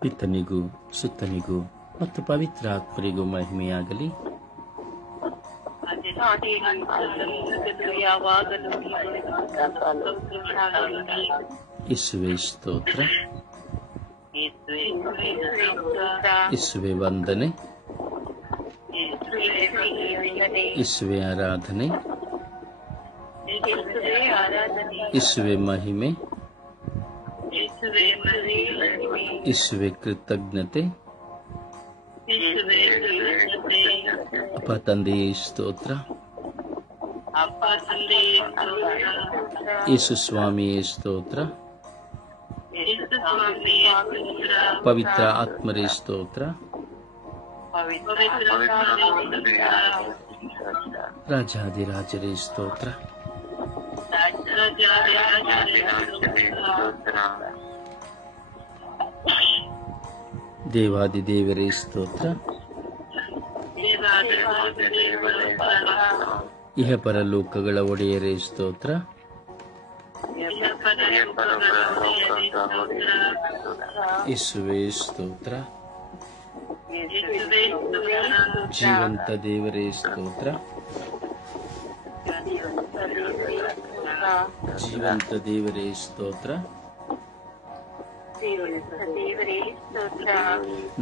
ಪಿತನಿಗೂ ಸುತ್ತನಿಗೂ ಮತ್ತು ಪವಿತ್ರ ಆತ್ಮರಿಗೂ ಮಹಿಮೆಯಾಗಲಿ. ಯೇಸುವೇ ಸ್ತೋತ್ರ, ಯೇಸುವೇ ವಂದನೆ, ಯೇಸುವೇ ಆರಾಧನೆ, ಯೇಸುವೇ ಮಹಿಮೆ, ಯೇಸುವೇ ಕೃತಜ್ಞತೆ. ಅಪ್ಪ ತಂದೆಯೇ ಸ್ತೋತ್ರ, ಯೇಸು ಸ್ವಾಮಿಯೇ ಸ್ತೋತ್ರ, ಪವಿತ್ರ ಆತ್ಮರೇ ಸ್ತೋತ್ರ, ರಾಜಾದಿರಾಜರೇ ಸ್ತೋತ್ರ, ದೇವಾದಿದೇವರೇ ಸ್ತೋತ್ರ, ಇಹ ಪರಲೋಕಗಳ ಒಡೆಯರೇ ಸ್ತೋತ್ರ, ಯೇಸುವೇ ಸ್ತೋತ್ರ, ಜೀವಂತ ದೇವರೇ ಸ್ತೋತ್ರ, ಜೀವಂತ ದೇವರೇ ಸ್ತೋತ್ರ,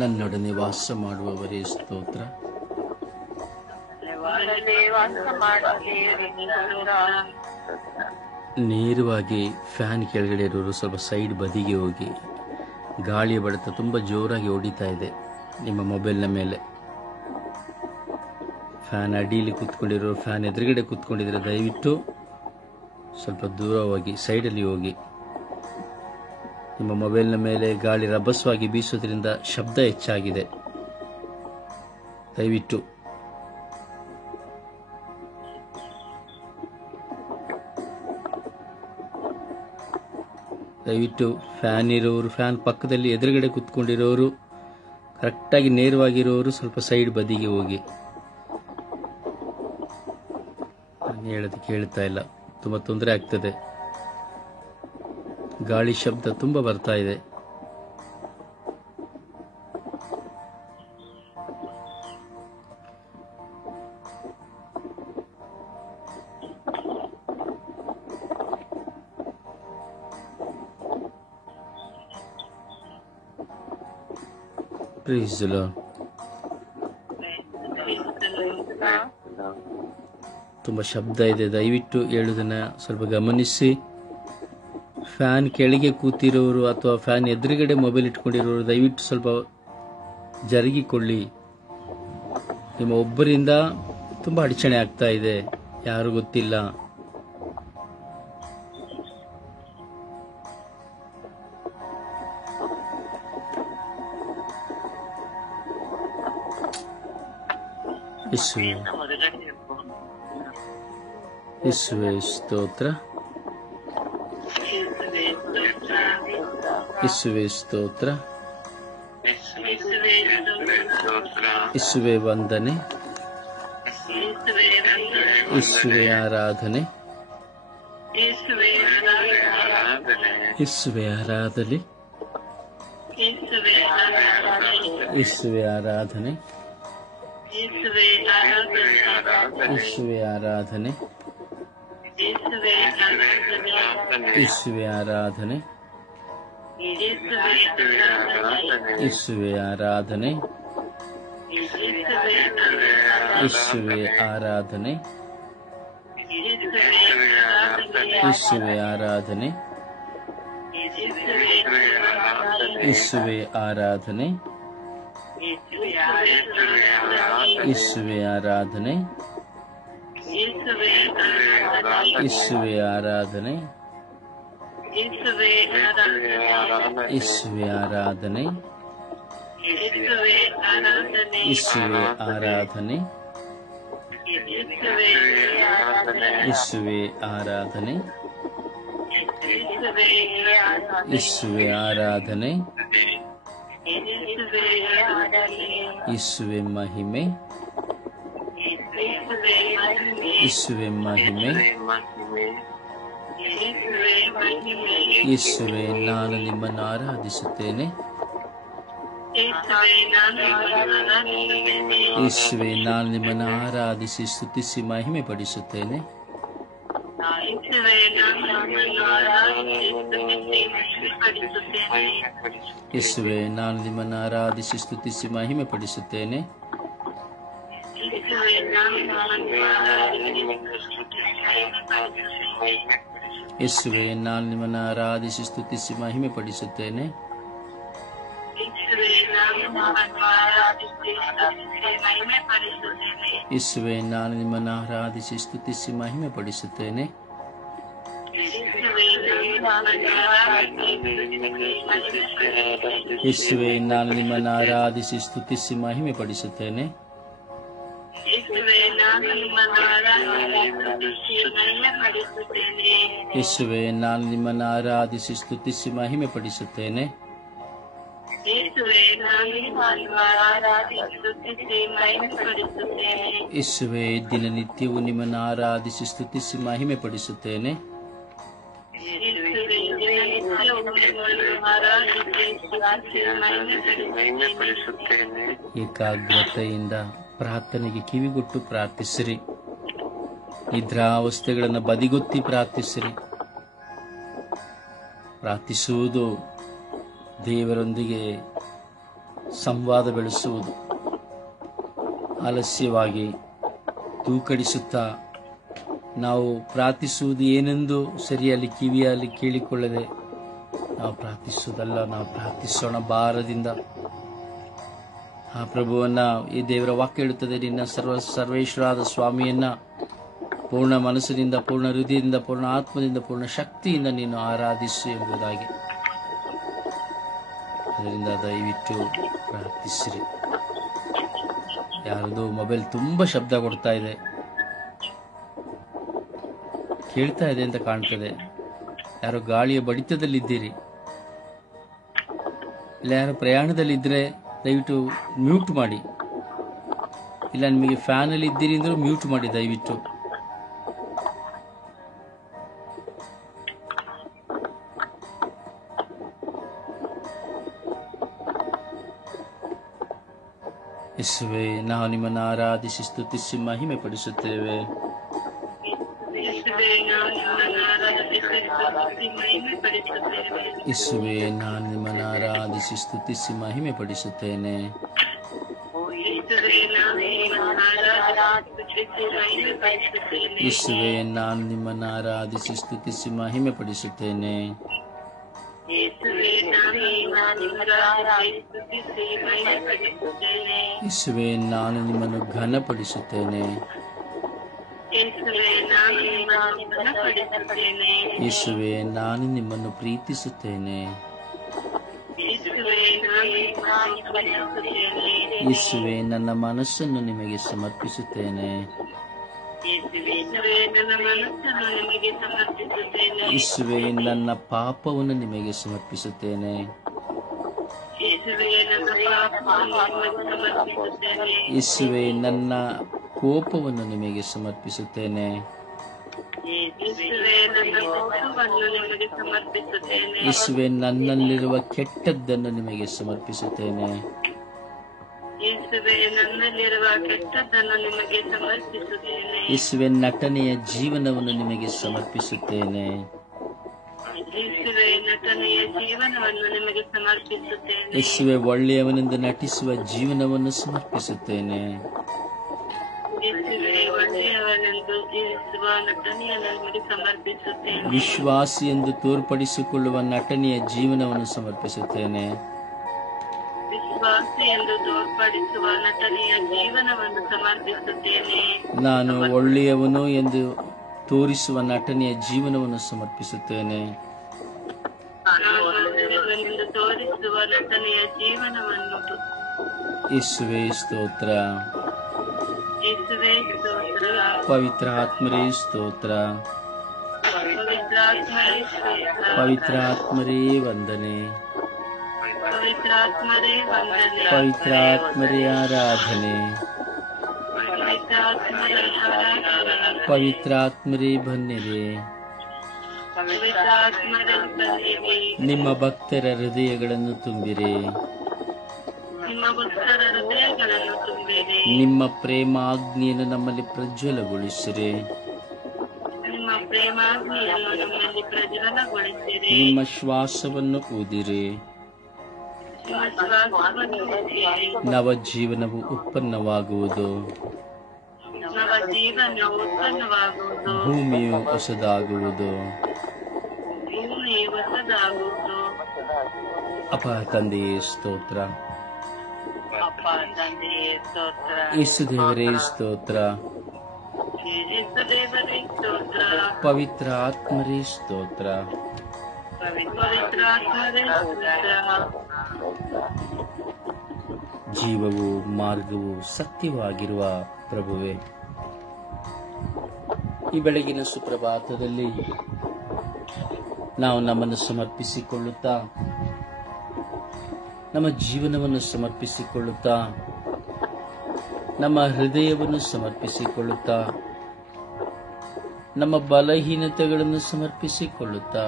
ನನ್ನೊಡನೆ ವಾಸ ಮಾಡುವವರೇ ಸ್ತೋತ್ರ, ನೇರವಾಗಿ ಫ್ಯಾನ್ ಕೆಳಗಡೆ ಇರೋರು ಸ್ವಲ್ಪ ಸೈಡ್ ಬದಿಗೆ ಹೋಗಿ. ಗಾಳಿಯ ಬಡಿತ ತುಂಬ ಜೋರಾಗಿ ಹೊಡಿತಾ ಇದೆ ನಿಮ್ಮ ಮೊಬೈಲ್ನ ಮೇಲೆ. ಫ್ಯಾನ್ ಅಡಿಯಲ್ಲಿ ಕೂತ್ಕೊಂಡಿರೋರು, ಫ್ಯಾನ್ ಎದುರುಗಡೆ ಕೂತ್ಕೊಂಡಿದ್ರೆ ದಯವಿಟ್ಟು ಸ್ವಲ್ಪ ದೂರ ಹೋಗಿ ಸೈಡಲ್ಲಿ ಹೋಗಿ. ನಿಮ್ಮ ಮೊಬೈಲ್ನ ಮೇಲೆ ಗಾಳಿ ರಭಸವಾಗಿ ಬೀಸೋದ್ರಿಂದ ಶಬ್ದ ಹೆಚ್ಚಾಗಿದೆ. ದಯವಿಟ್ಟು ಫ್ಯಾನ್ ಇರೋರು, ಫ್ಯಾನ್ ಪಕ್ಕದಲ್ಲಿ ಎದುರುಗಡೆ ಕೂತ್ಕೊಂಡಿರೋರು, ಕರೆಕ್ಟಾಗಿ ನೇರವಾಗಿರೋರು ಸ್ವಲ್ಪ ಸೈಡ್ ಬದಿಗೆ ಹೋಗಿ. ನಾನು ಹೇಳೋದು ಕೇಳ್ತಾ ಇಲ್ಲ, ತುಂಬ ತೊಂದರೆ ಆಗ್ತದೆ. ಗಾಳಿ ಶಬ್ದ ತುಂಬ ಬರ್ತಾ ಇದೆ. Praise the Lord. ತುಂಬ ಶಬ್ದ ಇದೆ, ದಯವಿಟ್ಟು ಹೇಳುವುದನ್ನು ಸ್ವಲ್ಪ ಗಮನಿಸಿ. ಫ್ಯಾನ್ ಕೆಳಗೆ ಕೂತಿರೋರು ಅಥವಾ ಫ್ಯಾನ್ ಎದುರುಗಡೆ ಮೊಬೈಲ್ ಇಟ್ಕೊಂಡಿರೋರು ದಯವಿಟ್ಟು ಸ್ವಲ್ಪ ಜರುಗಿಕೊಳ್ಳಿ. ನಿಮ್ಮ ಒಬ್ಬರಿಂದ ತುಂಬ ಅಡಚಣೆ ಆಗ್ತಾ ಇದೆ, ಯಾರು ಗೊತ್ತಿಲ್ಲ. ಯೇಸುವೇ ಸ್ತೋತ್ರ, ಯೇಸುವೇ ಸ್ತೋತ್ರ, ಯೇಸುವೇ ವಂದನೆ, ಯೇಸುವೇ ಆರಾಧನೆ, ಯೇಸುವೇ ಆರಾಧನೆ, ಯೇಸುವೇ ಆರಾಧನೆ, ಯೇಸುವೇ ಆರಾಧನೆ, ಯೇಸುವೇ ಆರಾಧನೆ, ಯೇಸುವೇ ಆರಾಧನೆ, ಯೇಸುವೇ ಆರಾಧನೆ, ಯೇಸುವೇ ಆರಾಧನೆ, ಯೇಸುವೇ ಆರಾಧನೆ, ಯೇಸುವೇ ಆರಾಧನೆ, ಯೇಸುವೇ ಆರಾಧನೆ, ಯೇಸುವೇ ಆರಾಧನೆ, ಯೇಸುವೇ ಆರಾಧನೆ, ಯೇಸುವೇ ಆರಾಧನೆ, ಯೇಸುವೇ ಆರಾಧನೆ, ಯೇಸುವೇ ಮಹಿಮೆ, ಯೇಸುವೇ ಮಹಿಮೆ, ಯೇಸುವೆ ನಾನು ನಿಮ್ಮನ್ನು ಆರಾಧಿಸುತ್ತೇನೆ. ಯೇಸುವೆ ನಾನು ನಿಮ್ಮನ್ನು ಆರಾಧಿಸಿ ಸ್ತುತಿಸಿ ಮಹಿಮೆ ಪಡಿಸುತ್ತೇನೆ. ಯೇಸುವೆ ನಾನು ನಿಮ್ಮನ್ನು ಆರಾಧಿಸಿ ಸ್ತುತಿಸಿ ಮಹಿಮೆ ಪಡಿಸುತ್ತೇನೆ. ಯೇಸುವೆ ನಾನು ನಿಮ್ಮನ್ನು ಆರಾಧಿಸಿ ಸ್ತುತಿಸಿ ಮಹಿಮೆ ಪಡಿಸುತ್ತೇನೆ. ಯೇಸುವೆ ನಾನು ನಿಮ್ಮನ್ನು ಆರಾಧಿಸಿ ಸ್ತುತಿಸಿ ಮಹಿಮೆ ಪಡಿಸುತ್ತೇನೆ. ಯೇಸುವೆ ನಾನು ನಿಮ್ಮನ್ನು ಆರಾಧಿಸಿ ಸ್ತುತಿಸಿ ಮಹಿಮೆ ಪಡಿಸುತ್ತೇನೆ. ಯೇಸುವೆ ನಾನು ನಿಮ್ಮನ್ನು ಆರಾಧಿಸಿ ಸ್ತುತಿಸಿ ಮಹಿಮೆ ಪಡಿಸುತ್ತೇನೆ. ಯೇಸುವೆ ದಿನನಿತ್ಯವೂ ನಿಮ್ಮನ್ನು ಆರಾಧಿಸಿ ಸ್ತುತಿಸಿ ಮಹಿಮೆ ಪಡಿಸುತ್ತೇನೆ. ಏಕಾಗ್ರತೆಯಿಂದ ಪ್ರಾರ್ಥನೆಗೆ ಕಿವಿಗೊಟ್ಟು ಪ್ರಾರ್ಥಿಸಿರಿ. ನಿದ್ರಾವಸ್ಥೆಗಳನ್ನು ಬದಿಗೊತ್ತಿ ಪ್ರಾರ್ಥಿಸಿರಿ. ಪ್ರಾರ್ಥಿಸುವುದು ದೇವರೊಂದಿಗೆ ಸಂವಾದ ಬೆಳೆಸುವುದು. ಆಲಸ್ಯವಾಗಿ ತೂಕಡಿಸುತ್ತಾ ನಾವು ಪ್ರಾರ್ಥಿಸುವುದು ಏನೆಂದು ಸರಿಯಲ್ಲಿ ಕಿವಿಯಲ್ಲಿ ಕೇಳಿಕೊಳ್ಳದೆ ನಾವು ಪ್ರಾರ್ಥಿಸುವುದಲ್ಲ. ನಾವು ಪ್ರಾರ್ಥಿಸೋಣ ಭಾರದಿಂದ. ಆ ಪ್ರಭುವನ್ನ, ಈ ದೇವರ ವಾಕ್ಯ ಹೇಳುತ್ತದೆ, ನಿನ್ನ ಸರ್ವೇಶ್ವರಾದ ಸ್ವಾಮಿಯನ್ನ ಪೂರ್ಣ ಮನಸ್ಸಿನಿಂದ, ಪೂರ್ಣ ಹೃದಯದಿಂದ, ಪೂರ್ಣ ಆತ್ಮದಿಂದ, ಪೂರ್ಣ ಶಕ್ತಿಯಿಂದ ನೀನು ಆರಾಧಿಸು ಎಂಬುದಾಗಿ. ಅದರಿಂದ ದಯವಿಟ್ಟು ಪ್ರಾರ್ಥಿಸಿರಿ. ಯಾರದು ಮೊಬೈಲ್ ತುಂಬಾ ಶಬ್ದ ಕೊಡ್ತಾ ಇದೆ, ಕೇಳ್ತಾ ಇದೆ ಅಂತ ಕಾಣ್ತದೆ. ಯಾರೋ ಗಾಳಿಯ ಬಡಿತದಲ್ಲಿದ್ದೀರಿ, ಇಲ್ಲ ಯಾರೋ ಪ್ರಯಾಣದಲ್ಲಿದ್ದರೆ ದಯವಿಟ್ಟು ಮ್ಯೂಟ್ ಮಾಡಿ. ಇಲ್ಲ ನಿಮಗೆ ಫ್ಯಾನಲ್ಲಿ ಇದ್ದೀರಿ ಅಂದರೂ ಮ್ಯೂಟ್ ಮಾಡಿ ದಯವಿಟ್ಟು. ಯೇಸುವೆ ನಾವು ನಿಮ್ಮನ್ನು ಆರಾಧಿಸಿ ಸ್ತುತಿಸಿ ಮಹಿಮೆ ಪಡಿಸುತ್ತೇವೆ. ಯೇಸುವೆ ನಾನು ನಿಮ್ಮನ್ನು ಆರಾಧಿಸಿ ಸ್ತುತಿಸಿ ಮಹಿಮೆ ಪಡಿಸುತ್ತೇನೆ. ಯೇಸುವೆ ನಾನು ನಿಮ್ಮನ್ನು ಆರಾಧಿಸಿ ಸ್ತುತಿಸಿ ಮಹಿಮೆ ಪಡಿಸುತ್ತೇನೆ. ಯೇಸುವೆ ನಾನು ನಿಮ್ಮನ್ನು ಘನಪಡಿಸುತ್ತೇನೆ. ಯೇಸುವೆ ನಾನು ನಿಮ್ಮನ್ನು ಪ್ರೀತಿಸುತ್ತೇನೆ. ಯೇಸುವೆ ನನ್ನ ಮನಸ್ಸನ್ನು ನಿಮಗೆ ಸಮರ್ಪಿಸುತ್ತೇನೆ. ಯೇಸುವೆ ನನ್ನ ಪಾಪವನ್ನು ನಿಮಗೆ ಸಮರ್ಪಿಸುತ್ತೇನೆ. ಯೇಸುವೆ ನನ್ನ ಕೋಪವನ್ನು ನಿಮಗೆ ಸಮರ್ಪಿಸುತ್ತೇನೆ. ಯೇಸುವೆ ನನ್ನಲ್ಲಿರುವ ಕೆಟ್ಟದ್ದನ್ನು ನಿಮಗೆ ಸಮರ್ಪಿಸುತ್ತೇನೆ. ಯೇಸುವೆ ನಟನೆಯ ಜೀವನವನ್ನು ನಿಮಗೆ ಸಮರ್ಪಿಸುತ್ತೇನೆ. ಯೇಸುವೆ ಒಳ್ಳೆಯವನೆಂದು ನಟಿಸುವ ಜೀವನವನ್ನು ಸಮರ್ಪಿಸುತ್ತೇನೆ. ವಿಶ್ವಾಸಿ ಎಂದು ತೋರ್ಪಡಿಸಿಕೊಳ್ಳುವ ನಟನೆಯ ಜೀವನವನ್ನು ಸಮರ್ಪಿಸುತ್ತೇನೆ. ನಾನು ಒಳ್ಳೆಯವನು ಎಂದು ತೋರಿಸುವ ನಟನೆಯ ಜೀವನವನ್ನು ಸಮರ್ಪಿಸುತ್ತೇನೆ. ಯೇಸುವೆ ಸ್ತೋತ್ರ. ಪವಿತ್ರ ಆತ್ಮರೇ ಸ್ತೋತ್ರ. ಪವಿತ್ರ ಆತ್ಮರೇ ವಂದನೆ. ಪವಿತ್ರ ಆತ್ಮರೇ ಆರಾಧನೆ. ಪವಿತ್ರ ಆತ್ಮರೇ ಬನ್ನಿರಿ. ಪವಿತ್ರಾತ್ಮರನ್ನು ತಂದಿರಿ. ನಿಮ್ಮ ಭಕ್ತರ ಹೃದಯಗಳನ್ನು ತುಂಬಿರಿ. ನಿಮ್ಮ ಭಕ್ತರ ಹೃದಯಗಳನ್ನು ತುಂಬಿರಿ. ನಿಮ್ಮ ಪ್ರೇಮಾಗ್ನಿಯನ್ನು ನಮ್ಮಲ್ಲಿ ಪ್ರಜ್ವಲಗೊಳಿಸಿರಿ. ನಿಮ್ಮ ಪ್ರೇಮಾಗ್ನಿಯನ್ನು ನಮ್ಮಲ್ಲಿ ಪ್ರಜ್ವಲಗೊಳಿಸಿರಿ. ನಿಮ್ಮ ಶ್ವಾಸವನ್ನು ಊದಿರಿ. ನಿಮ್ಮ ಶ್ವಾಸವನ್ನು ಊದಿರಿ. ನವಜೀವನವು ಉತ್ಪನ್ನವಾಗುವುದು. ನವಜೀವನವು ಉತ್ಪನ್ನವಾಗುವುದು. ಭೂಮಿಯು ಹೊಸದಾಗುವುದು. ಭೂಮಿ ಹೊಸದಾಗುವುದು. ಅಪ ತಂದೆಯೇ ಸ್ತೋತ್ರ. ಅಪ್ಪ ತಂದೆಯೇ ಸ್ತೋತ್ರ. ಯೇಸು ದೇವರೇ ಸ್ತೋತ್ರ. ಯೇಸು ದೇವರೇ ಸ್ತೋತ್ರ. ಪವಿತ್ರ ಆತ್ಮರೇ ಸ್ತೋತ್ರ. ಪವಿತ್ರಾತ್ಮರೇ ಸ್ತೋತ್ರ. ಜೀವವು ಮಾರ್ಗವು ಸತ್ಯವಾಗಿರುವ ಪ್ರಭುವೇ, ಈ ಬೆಳಗಿನ ಸುಪ್ರಭಾತದಲ್ಲಿ ನಾವು ನಮ್ಮನ್ನು ಸಮರ್ಪಿಸಿಕೊಳ್ಳುತ್ತಾ, ನಮ್ಮ ಜೀವನವನ್ನು ಸಮರ್ಪಿಸಿಕೊಳ್ಳುತ್ತಾ, ನಮ್ಮ ಹೃದಯವನ್ನು ಸಮರ್ಪಿಸಿಕೊಳ್ಳುತ್ತಾ, ನಮ್ಮ ಬಲಹೀನತೆಗಳನ್ನು ಸಮರ್ಪಿಸಿಕೊಳ್ಳುತ್ತಾ,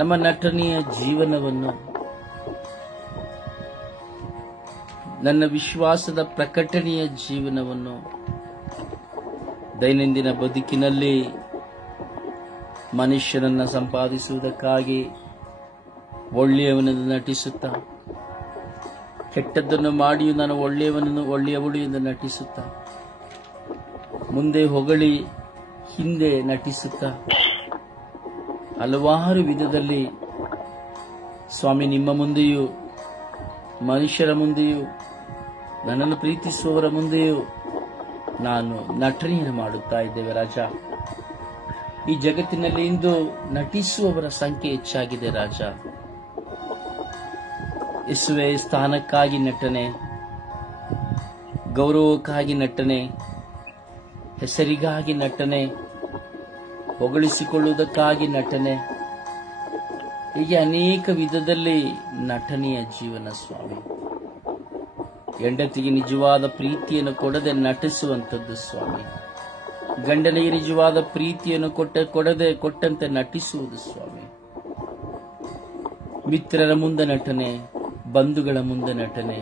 ನಮ್ಮ ನಟನೆಯ ಜೀವನವನ್ನು, ನನ್ನ ವಿಶ್ವಾಸದ ಪ್ರಕಟಣೆಯ ಜೀವನವನ್ನು, ದೈನಂದಿನ ಬದುಕಿನಲ್ಲಿ ಮನುಷ್ಯನನ್ನು ಸಂಪಾದಿಸುವುದಕ್ಕಾಗಿ ಒಳ್ಳೆಯವನನ್ನು ನಟಿಸುತ್ತಾ, ಕೆಟ್ಟದ್ದನ್ನು ಮಾಡಿಯೂ ನಾನು ಒಳ್ಳೆಯವಳು ಎಂದು ನಟಿಸುತ್ತಾ, ಮುಂದೆ ಹೊಗಳಿ ಹಿಂದೆ ನಟಿಸುತ್ತಾ, ಹಲವಾರು ವಿಧದಲ್ಲಿ ಸ್ವಾಮಿ ನಿಮ್ಮ ಮುಂದೆಯೂ ಮನುಷ್ಯರ ಮುಂದೆಯೂ ನನ್ನನ್ನು ಪ್ರೀತಿಸುವವರ ಮುಂದೆಯೂ ನಾನು ನಟನೆಯನ್ನು ಮಾಡುತ್ತಾ ಇದ್ದೇವೆ ರಾಜ. ಈ ಜಗತ್ತಿನಲ್ಲಿ ಇಂದು ನಟಿಸುವವರ ಸಂಖ್ಯೆ ಹೆಚ್ಚಾಗಿದೆ ರಾಜ. ಯೇಸುವೆ, ಸ್ಥಾನಕ್ಕಾಗಿ ನಟನೆ, ಗೌರವಕ್ಕಾಗಿ ನಟನೆ, ಹೆಸರಿಗಾಗಿ ನಟನೆ, ಹೊಗಳಿಸಿಕೊಳ್ಳುವುದಕ್ಕಾಗಿ ನಟನೆ, ಹೀಗೆ ಅನೇಕ ವಿಧದಲ್ಲಿ ನಟನೆಯ ಜೀವನ ಸ್ವಾಮಿ. ಹೆಂಡತಿಗೆ ನಿಜವಾದ ಪ್ರೀತಿಯನ್ನು ಕೊಡದೆ ನಟಿಸುವಂಥದ್ದು ಸ್ವಾಮಿ. ಗಂಡನಿಗೆ ನಿಜವಾದ ಪ್ರೀತಿಯನ್ನು ಕೊಟ್ಟಂತೆ ನಟಿಸುವುದು ಸ್ವಾಮಿ. ಮಿತ್ರರ ಮುಂದೆ ನಟನೆ, ಬಂಧುಗಳ ಮುಂದೆ ನಟನೆ,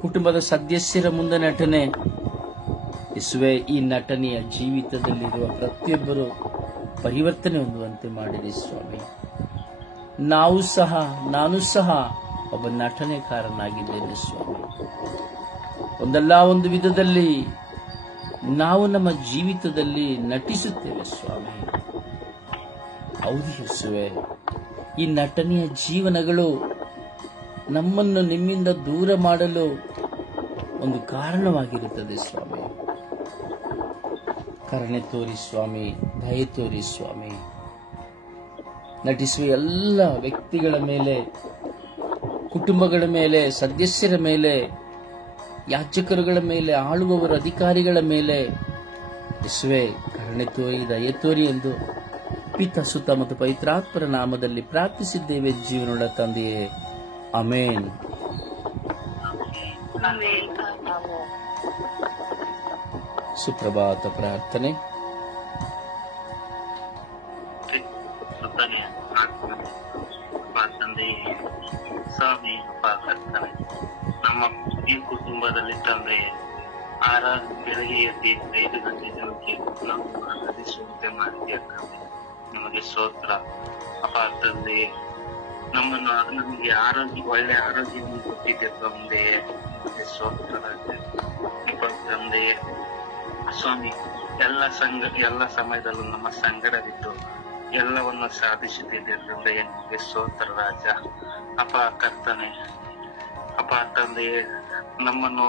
ಕುಟುಂಬದ ಸದಸ್ಯರ ಮುಂದೆ ನಟನೆ. ಯೇಸುವೆ, ಈ ನಟನೆಯ ಜೀವಿತದಲ್ಲಿರುವ ಪ್ರತಿಯೊಬ್ಬರು ಪರಿವರ್ತನೆ ಹೊಂದುವಂತೆ ಮಾಡಿರಿ ಸ್ವಾಮಿ. ನಾನು ಸಹ ಒಬ್ಬ ನಟನೆಕಾರನಾಗಿದ್ದೇನೆ ಸ್ವಾಮಿ. ಒಂದಲ್ಲ ಒಂದು ವಿಧದಲ್ಲಿ ನಾವು ನಮ್ಮ ಜೀವಿತದಲ್ಲಿ ನಟಿಸುತ್ತೇವೆ ಸ್ವಾಮಿ. ಹೌದು ಯೇಸುವೆ, ಈ ನಟನೆಯ ಜೀವನಗಳು ನಮ್ಮನ್ನು ನಿಮ್ಮಿಂದ ದೂರ ಮಾಡಲು ಒಂದು ಕಾರಣವಾಗಿರುತ್ತದೆ ಸ್ವಾಮಿ. ಕರುಣೆ ತೋರಿ ಸ್ವಾಮಿ, ದಯೆ ತೋರಿ ಸ್ವಾಮಿ. ನಟಿಸುವ ಎಲ್ಲ ವ್ಯಕ್ತಿಗಳ ಮೇಲೆ, ಕುಟುಂಬಗಳ ಮೇಲೆ, ಸದಸ್ಯರ ಮೇಲೆ, ಯಾಜಕರುಗಳ ಮೇಲೆ, ಆಳುವವರ ಅಧಿಕಾರಿಗಳ ಮೇಲೆ ಯೇಸುವೆ ಕರುಣೆ ತೋರಿ, ದಯೆ ತೋರಿ ಎಂದು ಪಿತ, ಸುತ ಮತ್ತು ಪವಿತ್ರಾತ್ಮರ ನಾಮದಲ್ಲಿ ಪ್ರಾರ್ಥಿಸಿದ್ದೇವೆ ಜೀವನವುಳ್ಳ ತಂದೆಯೇ, ಆಮೆನ್. ಸುಪ್ರಭಾತ ಪ್ರಾರ್ಥನೆ. ತಂದೆಯೇ, ಸ್ವಾಮಿ, ಕರ್ತನೆ, ನಮ್ಮ ಈ ಕುಟುಂಬದಲ್ಲಿ ತಂದೆಯೇ, ಬೆಳಗ್ಗೆ ಎದ್ದು 5 ಗಂಟೆ ಜನಕ್ಕೆ ನಾವು ಆರಾಧಿಸುವಂತೆ ಮಾಡಿದ್ಯಾ ತಂದೆ, ನಮಗೆ ಸ್ತೋತ್ರ. ಅಪ್ಪ ತಂದೆಯೇ, ನಮಗೆ ಒಳ್ಳೆ ಆರೋಗ್ಯವನ್ನು ಕೊಟ್ಟಿದ್ದೆ ತಂದೆಯೇ, ನಮಗೆ ಸ್ತೋತ್ರ ತಂದೆಯೇ. ಸ್ವಾಮಿ, ಎಲ್ಲ ಸಮಯದಲ್ಲೂ ನಮ್ಮ ಸಂಗಡವಿದ್ದು ಎಲ್ಲವನ್ನು ಸಾಧಿಸುತ್ತಿದ್ದೆ ತಂದೆಯೇ, ನಿಮಗೆ ಸ್ತೋತ್ರ ರಾಜ. ಅಪ್ಪ ಕರ್ತನೆ, ಅಪ್ಪ ತಂದೆಯೇ, ನಮ್ಮನ್ನು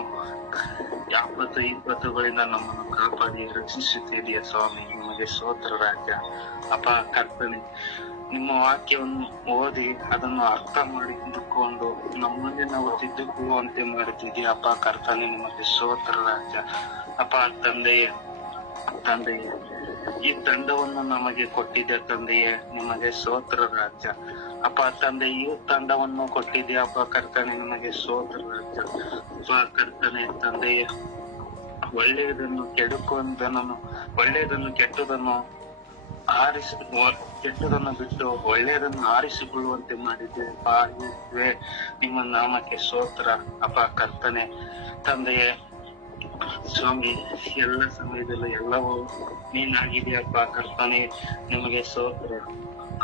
50-20ಗಳಿಂದ ನಮ್ಮನ್ನು ಕಾಪಾಡಿ ರಕ್ಷಿಸುತ್ತಿದೆಯಾ ಸ್ವಾಮಿ, ನಿಮಗೆ ಸ್ತೋತ್ರ ರಾಜ. ಅಪ್ಪ ಕರ್ತನೆ, ನಿಮ್ಮ ವಾಕ್ಯವನ್ನು ಓದಿ ಅದನ್ನು ಅರ್ಥ ಮಾಡಿಕೊಂಡು ನಮ್ಮನ್ನೇ ನಾವು ತಿದ್ದುಕೊಳ್ಳುವಂತೆ ಮಾಡುತ್ತಿದೆಯಾ ಅಪ್ಪ ಕರ್ತನೆ, ನಿಮಗೆ ಸ್ತೋತ್ರ ರಾಜ. ಅಪ್ಪ ತಂದೆಯೇ, ಈ ತಂಡವನ್ನು ನಮಗೆ ಕೊಟ್ಟಿದ್ದೆ ತಂದೆಯೇ, ನಿಮಗೆ ಸ್ತೋತ್ರ ರಾಜ. ಅಪ್ಪ ತಂದೆ, ಈ ತಂಡವನ್ನು ಕೊಟ್ಟಿದ್ಯಾ ಅಪ್ಪ ಕರ್ತನೆ, ನಿಮಗೆ ಸ್ತೋತ್ರ ರಾಜ. ಅಪ್ಪ ಕರ್ತನೆ ತಂದೆಯೇ, ಒಳ್ಳೆಯದನ್ನು ಕೆಟ್ಟದನ್ನು ಕೆಟ್ಟದನ್ನು ಬಿಟ್ಟು ಒಳ್ಳೆಯದನ್ನು ಆರಿಸಿಕೊಳ್ಳುವಂತೆ ಮಾಡಿದ್ದೇವೆ. ನಿಮ್ಮ ನಾಮಕ್ಕೆ ಸ್ತೋತ್ರ ಅಪ್ಪ ಕರ್ತನೆ. ತಂದೆಯೇ ಸ್ವಾಮಿ, ಎಲ್ಲ ಸಮಯದಲ್ಲೂ ಎಲ್ಲವೂ ನೀನಾಗಿದೆಯಪ್ಪ ಕರ್ತನೆ. ನಿಮಗೆ ಸ್ತೋತ್ರ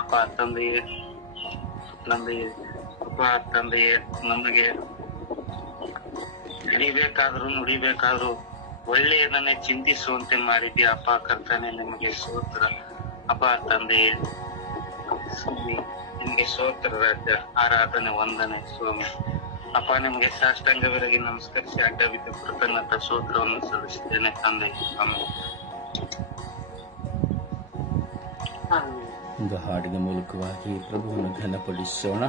ಅಪ್ಪ ತಂದೆಯೇ. ಅಪ್ಪ ತಂದೆಯೇ, ನಮಗೆ ನಡಿಬೇಕಾದ್ರೂ ನುಡಿಬೇಕಾದ್ರೂ ಒಳ್ಳೆಯದನ್ನೇ ಚಿಂತಿಸುವಂತೆ ಮಾಡಿದ್ಯಾ ಅಪ್ಪ ಕರ್ತನೆ. ನಿಮಗೆ ಸ್ತೋತ್ರ ಅಪ್ಪ ತಂದೆಯೇ. ಸ್ವಾಮಿ ನಿಮಗೆ ಸ್ತೋತ್ರ ರಾಜ್ಯ, ಆರಾಧನೆ, ವಂದನೆ ಸ್ವಾಮಿ. ಅಪ್ಪ ನಿಮಗೆ ಸಾಷ್ಟಾಂಗವರೆಗೆ ನಮಸ್ಕರಿಸಿ ಅಡ್ಡ ಬಿದ್ದು ಕೃತಜ್ಞತಾ ಸ್ತೋತ್ರವನ್ನು ಸಲ್ಲಿಸಿದ್ದೇನೆ ತಂದೆ ಸ್ವಾಮಿ. ಒಂದು ಹಾಡಿನ ಮೂಲಕವಾಗಿ ಪ್ರಭುವನ್ನು ಘನಪಡಿಸೋಣ.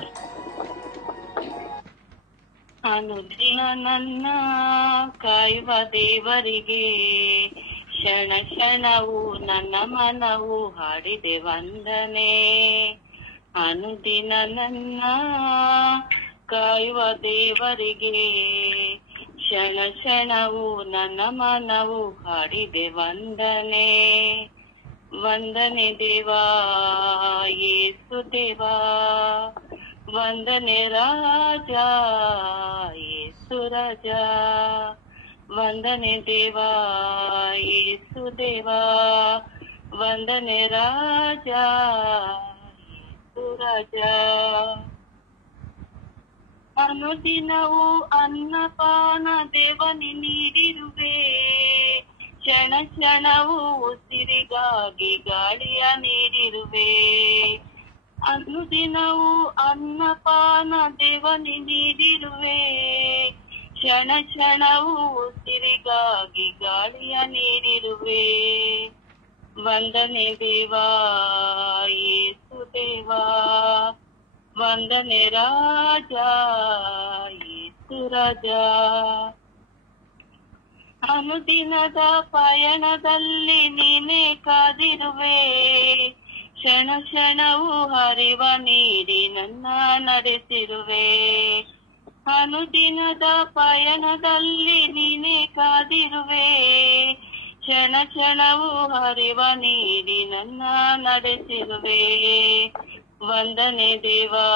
ಅನುದಿನ ನನ್ನ ಕಾಯುವ ದೇವರಿಗೆ ಕ್ಷಣ ಕ್ಷಣವು ನನ್ನ ಮನವು ಹಾಡಿದೆ ವಂದನೆ. ಅನುದಿನ ನನ್ನ ಕಾಯುವ ದೇವರಿಗೆ ಕ್ಷಣ ಕ್ಷಣವು ನನ್ನ ಮನವು ಹಾಡಿದೆ ವಂದನೆ. ವಂದನೆ ದೇವಾ ಯೇಸು ದೇವಾ, ವಂದನೆ ರಾಜ ಯೇಸು ರಾಜ, ವಂದನೆ ದೇವಾ ಯೇಸು ದೇವಾ, ವಂದನೆ ರಾಜ ಯೇಸು ರಾಜ. ಅನುದಿನವೂ ಅನ್ನಪಾನ ದೇವನಿ ನೀಡಿರುವೆ, ಕ್ಷಣ ಕ್ಷಣವೂ ಉಸಿರಿಗಾಗಿ ಗಾಳಿಯ ನೀಡಿರುವೆ. ಅನುದಿನವೂ ಅನ್ನಪಾನ ದೇವನಿ ನೀಡಿರುವೆ, ಕ್ಷಣ ಕ್ಷಣವೂ ಉಸಿರಿಗಾಗಿ ಗಾಳಿಯ ನೀಡಿರುವೆ. ವಂದನೆ ದೇವಾ ಯೇಸು ದೇವಾ, ವಂದನೆ ರಾಜ ಯೇಸು ರಾಜ. ಅನುದಿನದ ಪಯಣದಲ್ಲಿ ನೀನೇ ಕಾದಿರುವೆ, ಕ್ಷಣ ಕ್ಷಣವೂ ಹರಿವ ನೀಡಿ ನನ್ನ ನಡೆಸಿರುವೆ. ಅನುದಿನದ ಪಯಣದಲ್ಲಿ ನೀನೇ ಕಾದಿರುವೆ, ಕ್ಷಣ ಕ್ಷಣವೂ ಹರಿವ ನೀಡಿ ನನ್ನ ನಡೆಸಿರುವೆ. ವಂದನೆ ದೇವಾ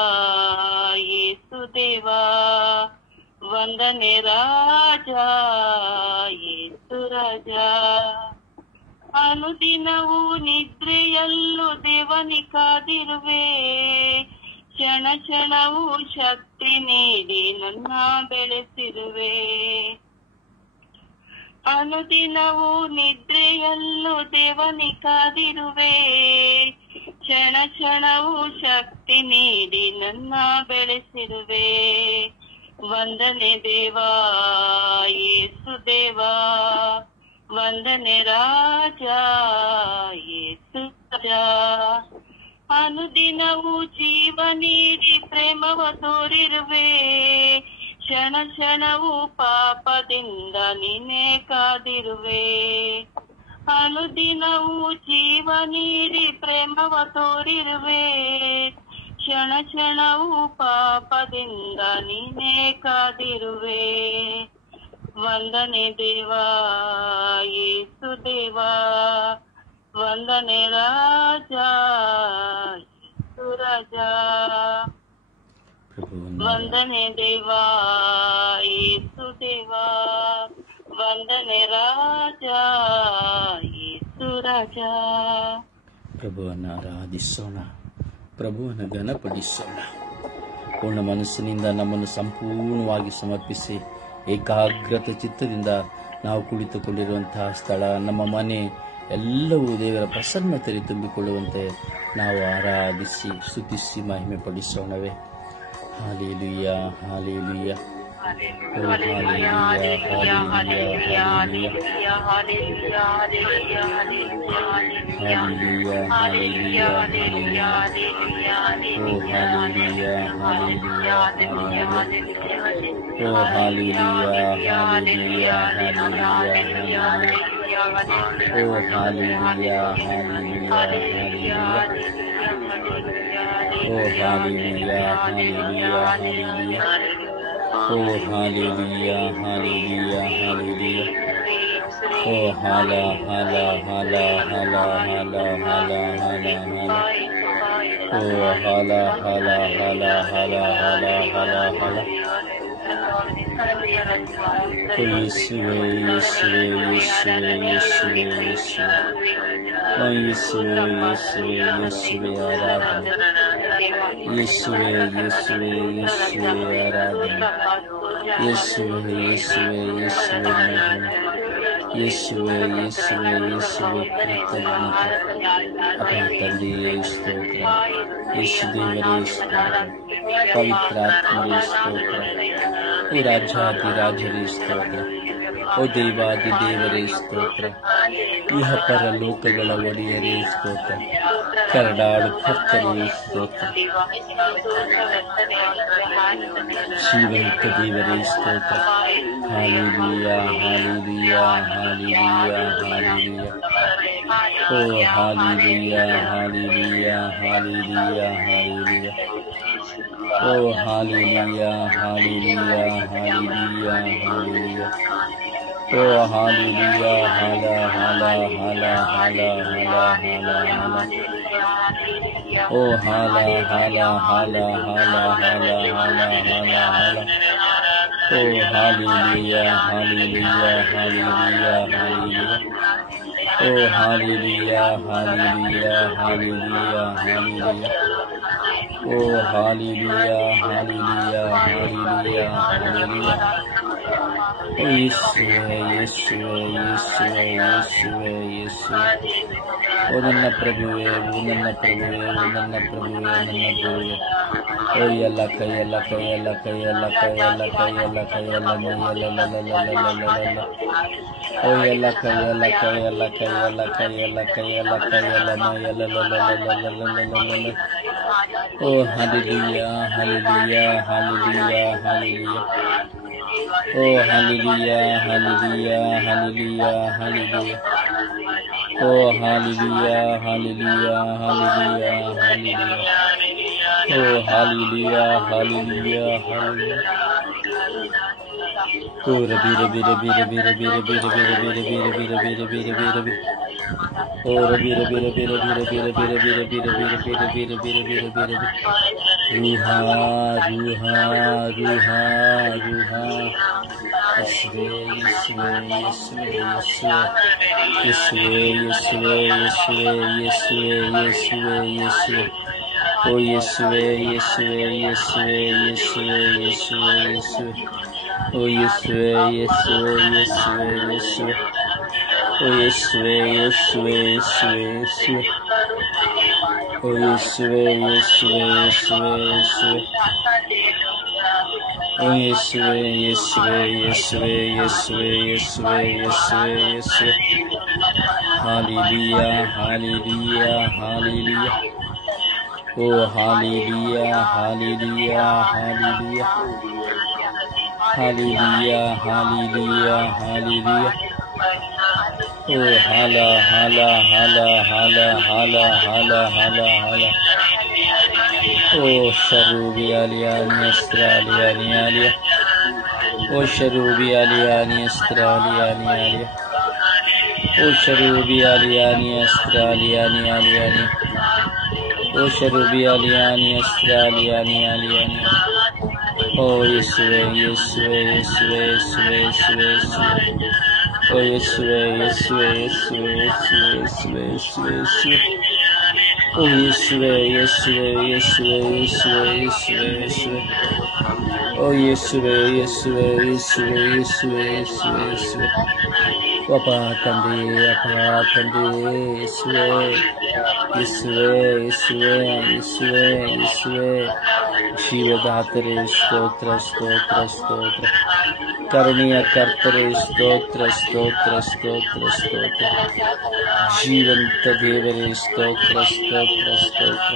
ಯೇಸು ದೇವಾ, ವಂದನೆ ರಾಜ ಯೇಸು ರಾಜ. ಅನುದಿನವೂ ನಿದ್ರೆಯಲ್ಲೂ ದೇವನಿ ಕಾದಿರುವೆ, ಕ್ಷಣ ಕ್ಷಣವೂ ಶಕ್ತಿ ನೀಡಿ ನನ್ನ ಬೆಳೆಸಿರುವೆ. ಅನುದಿನವೂ ನಿದ್ರೆಯಲ್ಲೂ ದೇವನಿ ಕಾದಿರುವೆ, ಕ್ಷಣ ಕ್ಷಣವೂ ಶಕ್ತಿ ನೀಡಿ ನನ್ನ ಬೆಳೆಸಿರುವೆ. ವಂದನೆ ದೇವಾ ಯೇಸು ದೇವಾ, ವಂದನೆ ರಾಜ ಯೇಸು ರಾಜ. ಅನುದಿನವೂ ಜೀವ ನೀಡಿ ಪ್ರೇಮವ ತೋರಿರುವೆ, ಕ್ಷಣ ಕ್ಷಣವೂ ಪಾಪದಿಂದ ನೀನೇ ಕಾದಿರುವೆ. ಅನುದಿನವೂ ಜೀವ ನೀಡಿ ಪ್ರೇಮವ ತೋರಿರುವೆ, ಕ್ಷಣ ಕ್ಷಣವೂ ಪಾಪದಿಂದ ನೀನೇ ಕಾದಿರುವೆ. ವಂದನೆ ದೇವಾ ಯೇಸು ದೇವಾ, ವಂದನೆ ರಾಜ ಯೇಸು ರಾಜ. ವಂದನೆ ದೇವಾ ಯೇಸು ದೇವಾ, ವಂದನೆ ರಾಜ ಯೇಸು ರಾಜ. ಪ್ರಭುವನ್ನು ಆರಾಧಿಸೋಣ, ಪ್ರಭುವನ್ನು ಘನಪಡಿಸೋಣ. ಪೂರ್ಣ ಮನಸ್ಸಿನಿಂದ ನಮ್ಮನ್ನು ಸಂಪೂರ್ಣವಾಗಿ ಸಮರ್ಪಿಸಿ ಏಕಾಗ್ರತೆ ಚಿತ್ತದಿಂದ ನಾವು ಕುಳಿತುಕೊಂಡಿರುವಂತಹ ಸ್ಥಳ, ನಮ್ಮ ಮನೆ ಎಲ್ಲವೂ ದೇವರ ಪ್ರಸನ್ನತೆಯಲ್ಲಿ ತುಂಬಿಕೊಳ್ಳುವಂತೆ ನಾವು ಆರಾಧಿಸಿ ಸ್ತುತಿಸಿ ಮಹಿಮೆ ಪಡಿಸೋಣವೇ. Hallelujah hallelujah Oh, hallelujah, hallelujah, hallelujah. Oh ಹಾಲ ಹಾಲ ಹಾಲ ಹಾಲ ಹಾಲ ಹಾಲ ಹಾಲ ಹಾಲ ಓ ಹಾಲ ಹಾಲ ಹಾಲ ಹಾಲ ಹಾಲ ಹಾಲ ಹಾಲ ಓ ಯೇಸುವೆ ಯೇಸುವೆ ಯೇಸುವೆ ಯೇಸುವೆ ಯೇಸುವೆ ಓ ಯೇಸುವೆ ಯೇಸುವೆ ಯೇಸುವೆ ಆರಾಧನೆ ಯೇಸುವೆ ಯೇಸುವೆ ಯೇಸುವೆ ಆರಾಧನೆ ಯೇಸುವೆ ಯೇಸುವೆ ಯೇಸುವೆ ಮಹಿಮೆ ಯೇಸುವೆ ಯೇಸುವೆ ಯೇಸುವೆ ಕೃತಜ್ಞತೆ ಅಪ್ಪ ತಂದೆಯೇ ಸ್ತೋತ್ರ ಯೇಸು ದೇವರೇ ಸ್ತೋತ್ರ ಪವಿತ್ರಾತ್ಮರೇ ಸ್ತೋತ್ರ ಓ ರಾಜಾಧಿರಾಜರೇ ಸ್ತೋತ್ರ ಓ ದೇವಾದಿ ದೇವರೇ ಸ್ತೋತ್ರ ಇಹ ಪರಲೋಕಗಳ ಒಡೆಯರೇ ಸ್ತೋತ್ರ ಕರಡಾಳು ಕರ್ತರೇ ಸ್ತೋತ್ರ ಜೀವಂತ ದೇವರೇ ಸ್ತೋತ್ರ ಹಾಲೆಲೂಯಾ ಹಾಲೆಲೂಯಾ ಹಾಲೆಲೂಯಾ ಹಾಲೆಲೂಯಾ ಓ ಹಾಲೆಲೂಯಾ ಹಾಲೆಲೂಯಾ ಹಾಲೆಲೂಯಾ ಹಾಲೆಲೂಯಾ ಓ ಹಾಲೆಲೂಯಾ ಹಾಲೆಲೂಯಾ ಹಾಲೆಲೂಯಾ ಹಾಲೆಲೂಯಾ ಓ ಹಾಲೆಲೂಯಾ ಹಾಲ ಹಾಲ ಹಾಲ ಹಾಲ ಹಾಲ ಹಾಲ ಹಾಲ ಓ ಹಾಲ ಹಾಲ ಹಾಲ ಹಾಲ ಹಾಲ ಹಾಲ ಹಾಲ ಹಾಲ ಓ ಹಾಲೆಲೂಯಾ ಹಾಲೆಲೂಯಾ ಹಾಲೆಲೂಯಾ ಹಾಲೆಲೂಯಾ ಓ ಹಾಲೆಲೂಯಾ ಹಾಲೆಲೂಯಾ ಹಾಲೆಲೂಯಾ ಹಾಲೆಲೂಯಾ ಓ ಹಾಲೆಲೂಯಾ ಹಾಲೆಲೂಯಾ ಹಾಲೆಲೂಯಾ ಹಾಲೆಲೂಯಾ ಓ ಯೇಸುವೆ ಯೇಸುವೆ ಯೇಸುವೆ ಯೇಸುವೆ ಯೇಸುವೆ ಓ ನನ್ನ ಪ್ರಭುವೇ ಓ ನನ್ನ ಪ್ರಭುವೇ ಓ ನನ್ನ ಪ್ರಭುವೇ ನನ್ನ ಗುರುವೇ ಓ ಎಲ್ಲ ಕೈಯಲ್ಲ ಕೈಯಲ್ಲ ಕೈಯಲ್ಲ ಕೈಯಲ್ಲ ಕೈಯಲ್ಲ ಕೈಯಲ್ಲ ಮೈಯಲ್ಲ ಓ ಎಲ್ಲ ಕೈಯಲ್ಲ ಕೈಯಲ್ಲ ಕೈಯಲ್ಲ ಕೈಯಲ್ಲ ಕೈಯಲ್ಲ ಕೈಯಲ್ಲ ಮೈಯಲ್ಲ ಓ ಹಲ್ಲೆಲೂಯಾ ಹಲ್ಲೆಲೂಯಾ ಹಲ್ಲೆಲೂಯಾ ಹಲ್ಲೆಲೂಯಾ ಓ ಹಲ್ಲೆಲೂಯಾ ಹಲ್ಲೆಲೂಯಾ ಹಲ್ಲೆಲೂಯಾ ಹಲ್ಲೆಲೂಯಾ ಓ ಹಲ್ಲೆಲೂಯಾ ಹಲ್ಲೆಲೂಯಾ ಹಲ್ಲೆಲೂಯಾ ಹಲ್ಲೆಲೂಯಾ ಓ ಹಲ್ಲೆಲೂಯಾ ಹಲ್ಲೆಲೂಯಾ ಹಲ್ಲೆಲೂಯಾ ಓ ರಬಿ ರಬಿ ರಬಿ ರಬಿ ರಬಿ ರಬಿ ರಬಿ ರಬಿ ರಬಿ ರಬಿ ರಬಿ ರಬಿ ರಬಿ ರಬಿ ಓ ರಬಿ ರಬಿ ರಬಿ ರಬಿ ರಬಿ ರಬಿ ರಬಿ ರಬಿ ರಬಿ ರಬಿ ರಬಿ ರಬಿ ರಬಿ ರಬಿ ರಬಿ ರೂಹಾ ರೂಹಾ ರೂಹಾ ರೂಹಾ ಯೇಸುವೆ ಯೇಸುವೆ ಯೇಸುವೆ ಯೇಸುವೆ ಯೇಸುವೆ ಯೇಸುವೆ ಯೇಸುವೆ ಯೇಸುವೆ ಯೇಸುವೆ ಓ ಯೇಸುವೆ ಯೇಸುವೆ ಯೇಸುವೆ ಯೇಸುವೆ ಯೇಸುವೆ ಯೇಸುವೆ ಓ ಯೇಸುವೆ ಯೇಸುವೆ ಯೇಸುವೆ ಯೇಸುವೆ ಓ ಯೇಸುವೆ ಯೇಸುವೆ ಯೇಸುವೆ ಯೇಸುವೆ ಓ ಯೇಸುವೆ ಯೇಸುವೆ ಯೇಸುವೆ ಯೇಸುವೆ ಓ ಯೇಸುವೆ ಯೇಸುವೆ ಯೇಸುವೆ ಯೇಸುವೆ ಯೇಸುವೆ ಯೇಸುವೆ ಯೇಸುವೆ ಹಾಲೆಲೂಯಾ ಹಾಲೆಲೂಯಾ ಹಾಲೆಲೂಯಾ ಓ hallelujah hallelujah hallelujah hallelujah hallelujah hallelujah oh ಹಾಲ ಹಾಲ ಹಾಲ ಹಾಲ ಹಾಲ ಹಾಲ ಹಾಲ ಹಾಲ ಓ ಶರೂಬಿ ಅಲಿಯಾನಿಯಸ್ತ್ರಾಲಿಯಾನಿಯಾಲಿಯ ಓ ಶರೂಬಿ ಅಲಿಯಾನಿಯಸ್ತ್ರಾಲಿಯಾನಿಯಾಲಿಯ ಓ ಶರೂಬಿ ಅಲಿಯಾನಿಯಸ್ತ್ರಾಲಿಯಾನಿಯಾಲಿಯಾನಿ ಓ ಶರೂಬಿ ಅಲಿಯಾನಿಯಸ್ತ್ರಾಲಿಯಾನಿಯಾಲಿಯಾನಿ ಓ ಯೇಸುವೆ ಯೇಸುವೆ ಯೇಸುವೆ ಯೇಸುವೆ ಯೇಸುವೆ ಯೇಸುವೆ ಓ ಯೇಸುವೆ ಯೇಸುವೆ ಯೇಸುವೆ ಯೇಸುವೆ ಯೇಸುವೆ ಯೇಸುವೆ ಯೇಸುವೆ ಓ ಯೇಸುವೆ ಯೇಸುವೆ ಯೇಸುವೆ ಯೇಸುವೆ ಯೇಸುವೆ ಯೇಸುವೆ ಓ ಯೇಸುವೆ ಯೇಸುವೆ ಯೇಸುವೆ ಯೇಸುವೆ ಯೇಸುವೆ ಯೇಸುವೆ ಅಪ್ಪ ತಂದೆ ಯೇಸುವೆ ಯೇಸುವೆ ಯೇಸುವೆ ಯೇಸುವೆ ಯೇಸುವೆ ಜೀವದಾತರೇ ಸ್ತೋತ್ರ ಸ್ತೋತ್ರ ಸ್ತೋತ್ರ ಕರುಣೆಯ ಕರ್ತರೇ ಸ್ತೋತ್ರ ಸ್ತೋತ್ರ ಸ್ತೋತ್ರ ಸ್ತೋತ್ರ ಜೀವಂತ ದೇವರೇ ಸ್ತೋತ್ರ ಸ್ತೋತ್ರ ಸ್ತೋತ್ರ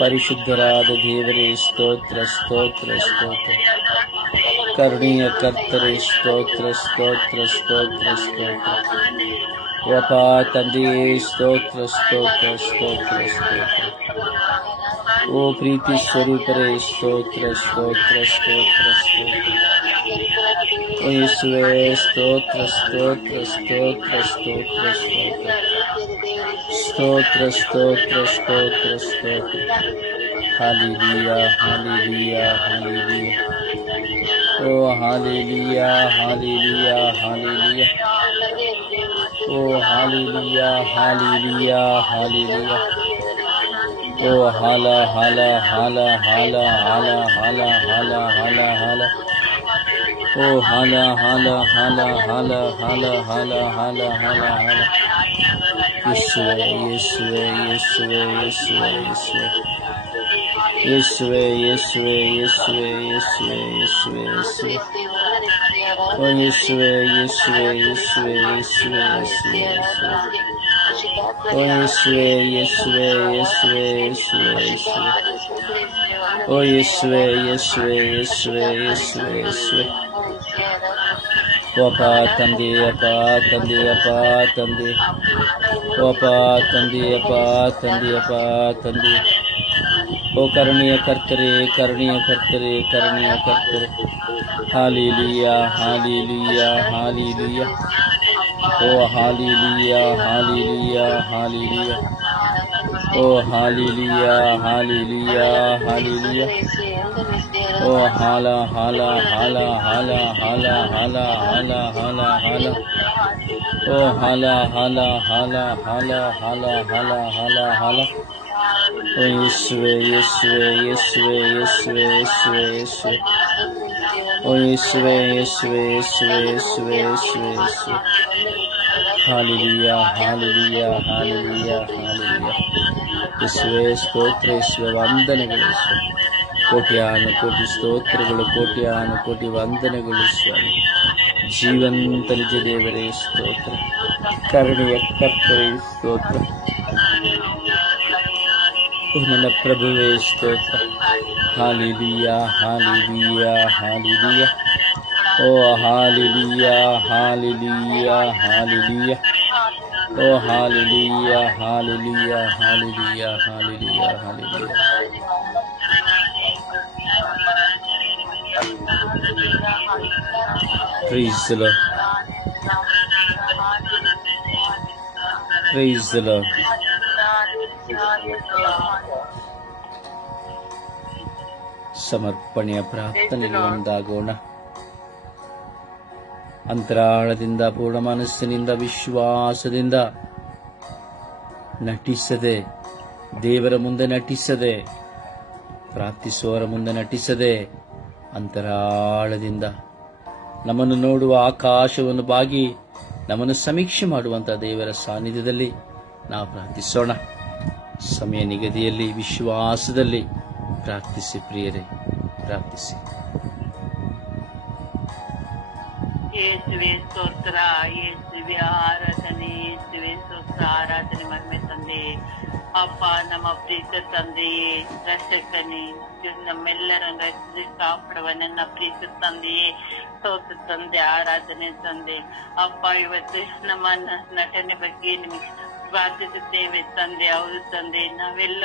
ಪರಿಶುದ್ಧರಾದ ದೇವರೇ ಸ್ತೋತ್ರ ಸ್ತೋತ್ರ ಸ್ತೋತ್ರ ಕರುಣೆಯ ಕರ್ತರೇ ಸ್ತೋತ್ರ ಸ್ತೋತ್ರ ಸ್ತೋತ್ರ ಸ್ತೋತ್ರ ವಪ ತಂದೆಯೇ ಸ್ತೋತ್ರ ಸ್ತೋತ್ರ ಸ್ತೋತ್ರ ಸ್ತೋತ್ರ ಓ ಪ್ರೀತಿ ಸ್ವರೂಪರೇ ಸ್ತೋತ್ರ ಸ್ತೋತ್ರ ಸ್ತೋತ್ರ ಸ್ತೋತ್ರ ಓ ಯೇಸುವೆ ಸ್ತೋತ್ರ ಸ್ತೋತ್ರ ಸ್ತೋತ್ರ ಸ್ತೋತ್ರ ಸ್ತೋತ್ರ ಸ್ತೋತ್ರ ಸ್ತೋತ್ರ ಸ್ತೋತ್ರ ಹಾಲೆಲೂಯಾ ಹಾಲೆಲೂಯಾ ಹಾಲೆಲೂಯಾ ಓ ಹಾಲೆಲೂಯಾ ಹಾಲೆಲೂಯಾ ಹಾಲೆಲೂಯಾ ಓ ಹಾಲೆಲೂಯಾ ಹಾಲೆಲೂಯಾ ಹಾಲೆಲೂಯಾ ಓ ಹಾಲ ಹಾಲ ಹಾಲ ಹಾಲ ಹಾಲ ಹಾಲ ಹಾಲ ಹಾಲ ಹಾಲ ಓ ಹಾಲ ಹಾಲ ಹಾಲ ಹಾಲ ಹಾಲ ಹಾಲ ಹಾಲ ಹಾಲ ಹಾಲ ಯೇಸುವೆ ಯೇಸುವೆ ಯೇಸುವೆ ಯೇಸುವೆ ಯೇಸುವೆ ಯೇಸುವೆ ಯೇಸುವೆ ಯೇಸುವೆ ಯೇಸುವೆ ಯೇಸುವೆ ಓ ಯೇಸುವೆ ಯೇಸುವೆ ಯೇಸುವೆ ಯೇಸುವೆ ಯೇಸುವೆ ಓ ಯೇಸುವೆ ಯೇಸುವೆ ಯೇಸುವೆ ಯೇಸುವೆ ಯೇಸುವೆ ಓ ಯೇಸುವೆ ಯೇಸುವೆ ಯೇಸುವೆ ಯೇಸುವೆ ಯೇಸುವೆ ಓ ಅಪ್ಪ ತಂದೆ ಅಪ್ಪ ತಂದೆ ಅಪ್ಪ ತಂದೆ ಓ ಅಪ್ಪ ತಂದೆ ಅಪ್ಪ ತಂದೆ ಅಪ್ಪ ತಂದೆ ಓ ಕರುಣೆಯ ಕರ್ತರೆ ಕರುಣೆಯ ಕರ್ತರೆ ಕರುಣೆಯ ಕರ್ತರೆ ಹಾಲೆಲೂಯಾ ಹಾಲೆಲೂಯಾ ಹಾಲೆಲೂಯಾ ಓ ಹಾಲೆಲೂಯಾ ಹಾಲೆಲೂಯಾ ಹಾಲೆಲೂಯಾ ಓ ಹಾಲೆಲೂಯಾ ಹಾಲೆಲೂಯಾ ಹಾಲೆಲೂಯಾ ಓ ಹಾಲ ಹಾಲ ಹಾಲ ಹಾಲ ಹಾಲ ಹಾಲ ಹಾಲ ಹಾಲ ಹಾಲ ಓ ಹಾಲ ಹಾಲ ಹಾಲ ಹಾಲ ಹಾಲ ಹಾಲ ಹಾಲ ಹಾಲ ಓ ಯೇಸುವೆ ಯೇಸುವೆ ಯೇಸುವೆ ಯೇಸುವೆ ಯೇಸುವೆ ಯೇಸುವೆ ಓ ಯೇಸುವೆ ಯೇಸುವೆ ಯೇಸುವೆ ಯೇಸುವೆ ಯೇಸುವೆ ಯೇಸುವೆ ಹಾಲೆಲೂಯಾ ಹಾಲೆಲೂಯಾ ಹಾಲೆಲೂಯಾ ಹಾಲೆಲೂಯಾ ಯೇಸುವೆ ಸ್ತೋತ್ರ ಯೇಸುವೆ ವಂದನೆಗಳು ಕೋಟ್ಯಾನು ಕೋಟಿ ಸ್ತೋತ್ರಗಳು ಕೋಟ್ಯಾನು ಕೋಟಿ ವಂದನೆಗಳು ಸ್ವಾಮಿ ಜೀವಂತ ನಿಜ ದೇವರೇ ಸ್ತೋತ್ರ ಕರುಣೆಯ ಕರ್ತರೇ ಸ್ತೋತ್ರ ನನ್ನ ಪ್ರಭುವೇ ಸ್ತೋತ್ರ hallelujah hallelujah hallelujah O hallelujah hallelujah hallelujah O hallelujah hallelujah hallelujah hallelujah hallelujah Praise the Lord. Praise the Lord. ಸಮರ್ಪಣೆಯ ಪ್ರಾರ್ಥನೆಗೆ ಒಂದಾಗೋಣ. ಅಂತರಾಳದಿಂದ ಪೂರ್ಣ ಮನಸ್ಸಿನಿಂದ ವಿಶ್ವಾಸದಿಂದ ನಟಿಸದೆ, ದೇವರ ಮುಂದೆ ನಟಿಸದೆ, ಪ್ರಾರ್ಥಿಸುವವರ ಮುಂದೆ ನಟಿಸದೆ, ಅಂತರಾಳದಿಂದ ನಮ್ಮನ್ನು ನೋಡುವ ಆಕಾಶವನ್ನು ಬಾಗಿ ನಮ್ಮನ್ನು ಸಮೀಕ್ಷೆ ಮಾಡುವಂತಹ ದೇವರ ಸಾನ್ನಿಧ್ಯದಲ್ಲಿ ನಾವು ಪ್ರಾರ್ಥಿಸೋಣ. ಸಮಯ ನಿಗದಿಯಲ್ಲಿ ವಿಶ್ವಾಸದಲ್ಲಿ ಪ್ರಾರ್ಥಿಸಿ ಪ್ರಿಯರೇ, ಪ್ರಾರ್ಥಿಸಿ. ಯೇಸುವೆ ಸ್ತೋತ್ರ, ಯೇಸುವೆ ಆರಾಧನೆ, ಯೇಸುವೆ ಸ್ತೋತ್ರ ಆರಾಧನೆ ಮರ್ಮೆ ತಂದೆ. ಅಪ್ಪ, ನಮ್ಮ ಪ್ರೀತ ತಂದೆಯೇ, ರಕ್ಷಕನೇ, ನಮ್ಮೆಲ್ಲರನ್ನು ರಕ್ಷಿಸಿ ಕಾಪಾಡುವ ನನ್ನ ಪ್ರೀತ ತಂದೆಯೇ, ಸ್ತೋತ್ರ ತಂದೆ, ಆರಾಧನೆ ತಂದೆ. ಅಪ್ಪ, ಇವತ್ತು ನಮ್ಮ ನಟನೆ ಬಗ್ಗೆ ನಿಮಗೆ ಪ್ರಾರ್ಥಿಸುತ್ತೇವೆ ತಂದೆ. ಹೌದು ತಂದೆ, ನಾವೆಲ್ಲ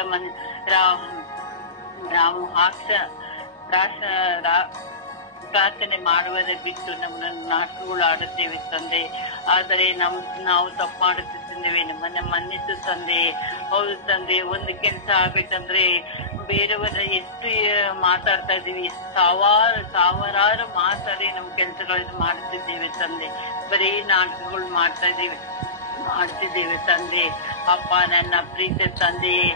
ಪ್ರಾರ್ಥನೆ ಮಾಡುವುದೇ ಬಿಟ್ಟು ನಮ್ಮನ್ನು ನಾಟಕಗಳು ಆಡುತ್ತೇವೆ ತಂದೆ. ಆದರೆ ನಾವು ತಪ್ಪು ಮಾಡುತ್ತಿದ್ದೇವೆ, ನಮ್ಮನ್ನ ಮನ್ನಿಸು ತಂದೆ. ಹೌದು ತಂದೆ, ಒಂದು ಕೆಲಸ ಆಗ್ಬೇಕಂದ್ರೆ ಬೇರೆಯವರ ಎಷ್ಟು ಮಾತಾಡ್ತಾ ಇದೀವಿ, ಸಾವಿರಾರು ಮಾತಾಡಿ ನಮ್ಮ ಕೆಲಸಗಳನ್ನು ಮಾಡುತ್ತಿದ್ದೇವೆ ತಂದೆ. ಬರೀ ನಾಟಕಗಳು ಮಾಡ್ತಿದ್ದೇವೆ ತಂದೆ. ಅಪ್ಪ, ನನ್ನ ಪ್ರೀತಿ ತಂದೆಯೇ,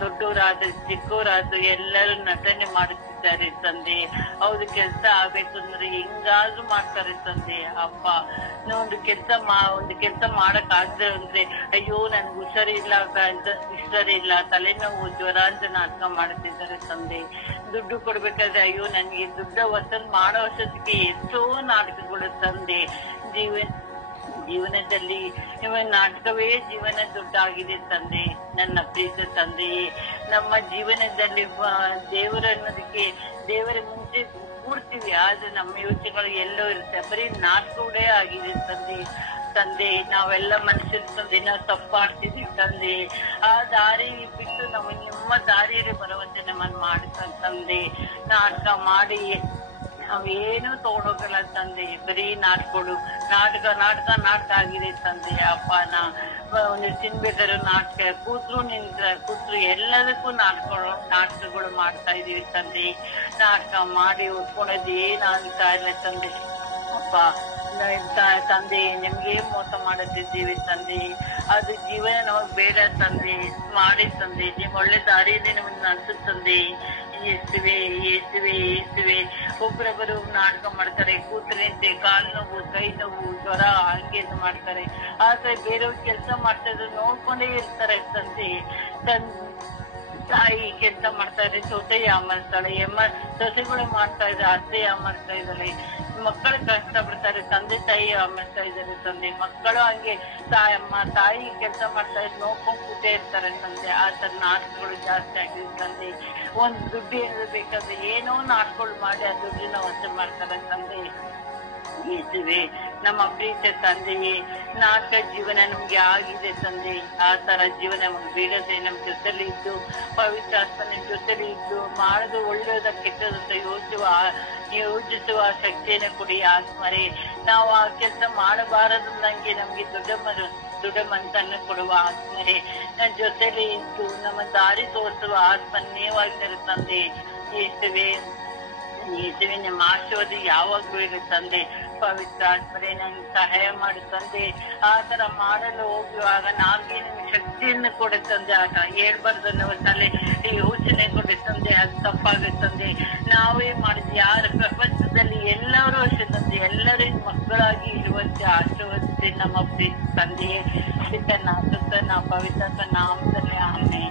ದೊಡ್ಡವರಾದ್ರು ಚಿಕ್ಕವರಾದ್ರು ಎಲ್ಲರೂ ನಟನೆ ಮಾಡುತ್ತಿದ್ದಾರೆ ತಂದೆ. ಹೌದು, ಕೆಲಸ ಆಗ್ಬೇಕಂದ್ರೆ ಹಿಂಗಾದ್ರೂ ಮಾಡ್ತಾರೆ ತಂದೆ. ಅಪ್ಪ, ಒಂದು ಕೆಲಸ ಮಾಡಕ್ ಆಗದೆ ಅಂದ್ರೆ ಅಯ್ಯೋ ನನ್ಗೆ ಹುಷಾರಿಲ್ಲ, ತಲೆನೋವು, ಜ್ವರ ಅಂತ ನಾಟಕ ಮಾಡುತ್ತಿದ್ದಾರೆ ತಂದೆ. ದುಡ್ಡು ಕೊಡ್ಬೇಕಾದ್ರೆ ಅಯ್ಯೋ ನನ್ಗೆ ದುಡ್ಡ ವಸೂಲ್ ಮಾಡೋ ವರ್ಷಕ್ಕೆ ಎಷ್ಟೋ ನಾಟಕಗಳು ತಂದೆ. ಜೀವನದಲ್ಲಿ ನಾಟಕವೇ ಜೀವನ ದುಡ್ಡಾಗಿದೆ ತಂದೆ. ನನ್ನ ಪ್ರೀತಿ ತಂದೆಯೇ, ನಮ್ಮ ಜೀವನದಲ್ಲಿ ದೇವರ ಮುಂಚೆ ಕೂಡ್ತೀವಿ, ಆದ್ರೆ ನಮ್ಮ ಯೋಚನೆಗಳು ಎಲ್ಲೋ ಇರುತ್ತೆ, ಬರೀ ನಾಟಕವೇ ಆಗಿದೆ ತಂದೆ. ನಾವೆಲ್ಲ ಮನುಷ್ಯರು ತಂದೆ, ನಾವು ತಪ್ಪಾಡ್ತಿದೀವಿ ತಂದೆ. ಆ ದಾರಿ ಬಿಟ್ಟು ನಾವು ನಿಮ್ಮ ದಾರಿಯಲ್ಲಿ ಬರುವಂತೆ ನಮ್ಮನ್ನು ಮಾಡುತ್ತ ತಂದೆ. ನಾಟಕ ಮಾಡಿ ನಾವೇನು ತಗೊಂಡೋಗಲ್ಲ ತಂದೆ, ಬರೀ ನಾಟಕ ಆಗಿದೆ ತಂದೆ. ಅಪ್ಪ ಒಂದು ತಿನ್ಬೇಕಾದ್ರೆ ನಾಟಕ, ಕೂತ್ರು ಎಲ್ಲದಕ್ಕೂ ನಾಟಕಗಳು ಮಾಡ್ತಾ ಇದೀವಿ ತಂದೆ. ನಾಟಕ ಮಾಡಿ ಉಟ್ಕೊಳೋದು ಏನಾಗ್ತಾ ಇಲ್ಲ ತಂದೆ. ಅಪ್ಪ ತಂದೆ, ನಿಮ್ಗೆ ಮೋಸ ಮಾಡುತ್ತಿದ್ದೀವಿ ತಂದೆ. ಅದು ಜೀವನ ನಮಗ್ ಬೇಡ ತಂದೆ. ಮಾಡಿ ತಂದೆ, ನಿಮ್ ಒಳ್ಳೆ ದಾರಿಯಲ್ಲಿ ನಮಗ್ ನಡೆಸು ತಂದೆ. ಏಸುವೆ ಒಬ್ಬರೊಬ್ಬರು ನಾಟಕ ಮಾಡ್ತಾರೆ, ಕೂತ್ರೆ ಕಾಲು ನೋವು, ಕೈ ನೋವು, ಜ್ವರ, ಹಂಗೆ ಮಾಡ್ತಾರೆ. ಆದ್ರೆ ಬೇರೆಯವ್ರು ಕೆಲಸ ಮಾಡ್ತಾ ಇದ್ರು ನೋಡ್ಕೊಂಡೇ ಇರ್ತಾರೆ ತಂದೆ. ತಾಯಿ ಕೆಲಸ ಮಾಡ್ತಾ ಇದ್ರೆ ಸೊಸೆ ಯಾಮರ್ತಾಳೆ, ಸೊಸೆಗಳು ಮಾಡ್ತಾ ಇದ್ರೆ ಅತ್ತೆ ಯಾಮರ್ತಾ ಇದ್ದಾಳೆ. ಮಕ್ಕಳು ಕಷ್ಟ ಪಡ್ತಾರೆ, ತಂದೆ ತಾಯಿ ಯಾಮರ್ತಾ ಇದ್ದಾರೆ ತಂದೆ. ಮಕ್ಕಳು ಹಂಗೆ ತಾಯಿ ಕೆಲಸ ಮಾಡ್ತಾ ಇದ್ರೆ ನೋಡ್ಕೊಂಡ್ ಕೂತೇ ಇರ್ತಾರೆ ತಂದೆ. ಆ ತರ ನಾಟಕಗಳು ಜಾಸ್ತಿ ಆಗಿದೆ ತಂದೆ. ಒಂದ್ ದುಡ್ಡು ಏನಾದ್ರು ಬೇಕಾದ್ರೆ ಏನೋ ನಾಟಕಗಳು ಮಾಡಿ ಆ ದುಡ್ಡಿನ ವಸೂಲ್ ಮಾಡ್ತಾರೆ ತಂದೆ. ಇದ್ದೀವಿ ನಮ್ಮ ಪ್ರೀತಿಯ ತಂದೆಯೇ, ನಾಟಕ ಜೀವನ ನಮ್ಗೆ ಆಗಿದೆ ತಂದೆ. ಆ ತರ ಜೀವನ ನಮ್ಗೆ ಬೀಳದೆ ನಮ್ ಜೊತೆಲಿ ಇದ್ದು, ಪವಿತ್ರಾತ್ಮನ ಜೊತೆಲಿ ಇದ್ದು, ಮಾಡೋದು ಒಳ್ಳೆಯದ ಕೆಟ್ಟದಂತ ಯೋಚಿಸುವ ಶಕ್ತಿಯನ್ನು ಕೊಡಿ ಆತ್ಮರೇ. ನಾವು ಆ ಕೆಲಸ ಮಾಡಬಾರದು ನಂಗೆ ನಮ್ಗೆ ದೊಡ್ಡ ಮನಸ್ಸನ್ನು ಕೊಡುವ ಆತ್ಮರೇ. ನನ್ನ ಜೊತೆಲಿ ಇದ್ದು ನಮ್ಮ ದಾರಿ ತೋರಿಸುವ ಆತ್ಮ ನೀವಾಗಿದ್ದಾರೆ ತಂದೆ. ಯೇಸುವೆ ನಿಮ್ಮ ಆಶೀರ್ವಾದ ಯಾವಾಗ್ಲೂ ಇದೆ ತಂದೆ. ಪವಿತ್ರ ಆತ್ಮರೇ, ನನ್ಗೆ ಸಹಾಯ ಮಾಡು ತಂದೆ. ಆ ತರ ಮಾಡಲು ಹೋಗುವಾಗ ನಾವೇ ನಿಮ್ಗೆ ಶಕ್ತಿಯನ್ನು ಕೊಡು ತಂದೆ. ಆಟ ಹೇಳ್ಬಾರ್ದು ನಾವು ತಲೆ ಯೋಚನೆ ಕೊಡು ತಂದೆ. ಅದು ತಪ್ಪಾಗುತ್ತಂದೆ. ನಾವೇ ಮಾಡಿದ್ವಿ, ಯಾರ ಪ್ರಪಂಚದಲ್ಲಿ ಎಲ್ಲರೂ ಅಷ್ಟೇ ತಂದೆ. ಎಲ್ಲರೂ ಮಕ್ಕಳಾಗಿ ಇರುವಂತೆ ಆಶೀರ್ವದಿಸಿ ನಮ್ಮ ಪ್ರೀತಿ ತಂದೆಯೇ. ನಾ ಪವಿತ್ರ ನಾಮದಲ್ಲಿ ಆಮೇಲೆ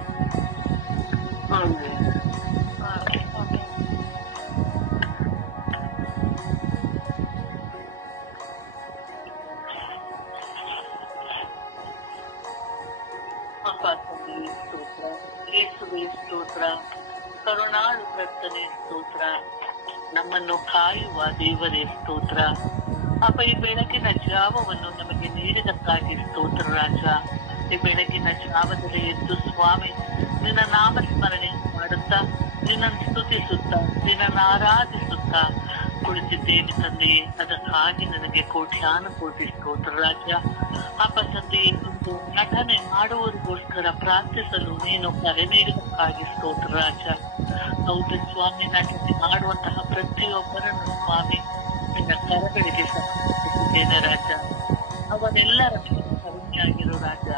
ಸ್ತೋತ್ರ. ಕರುಣಾಳು ಕರ್ತನೆ ಸ್ತೋತ್ರ. ನಮ್ಮನ್ನು ಕಾಯುವ ದೇವರೇ ಸ್ತೋತ್ರ. ಅಪ್ಪ, ಈ ಬೆಳಗಿನ ಜಾವವನ್ನು ನಮಗೆ ನೀಡಿದಕ್ಕಾಗಿ ಸ್ತೋತ್ರ ರಾಜ. ಈ ಬೆಳಗಿನ ಜಾವದಲ್ಲಿ ಎದ್ದು ಸ್ವಾಮಿ ನಿನ್ನ ನಾಮಸ್ಮರಣೆ ಮಾಡುತ್ತಾ, ನಿನ್ನನ್ನು ಸ್ತುತಿಸುತ್ತಾ, ನಿನ್ನನ್ನು ಆರಾಧಿಸುತ್ತಾ ಕುಳಿತಿದ್ದೇನೆ ತಂದೆಯೇ. ಅದಕ್ಕಾಗಿ ನನಗೆ ಕೋಟ್ಯಾನುಕೋಟಿ ಸ್ತೋತ್ರ ರಾಜ. ಅಪ್ಪ ತಂದೆಯೇ, ನಟನೆ ಮಾಡುವವರಿಗೋಸ್ಕರ ಪ್ರಾರ್ಥಿಸಲು ನೀನು ಕರೆ ನೀಡಿದಕ್ಕಾಗಿ ಸ್ತೋತ್ರ ರಾಜ. ಹೌದು ಸ್ವಾಮಿ, ನಟನೆ ಮಾಡುವಂತಹ ಪ್ರತಿಯೊಬ್ಬರನ್ನು ಸ್ವಾಮಿ ನಿನ್ನ ಕರಗಳಿಗೆ ಸಮರ್ಪಿಸಿದ್ದೇನೆ ರಾಜ. ಅವರೆಲ್ಲರ ಕರುಣೆಯಾಗಿರು ರಾಜ.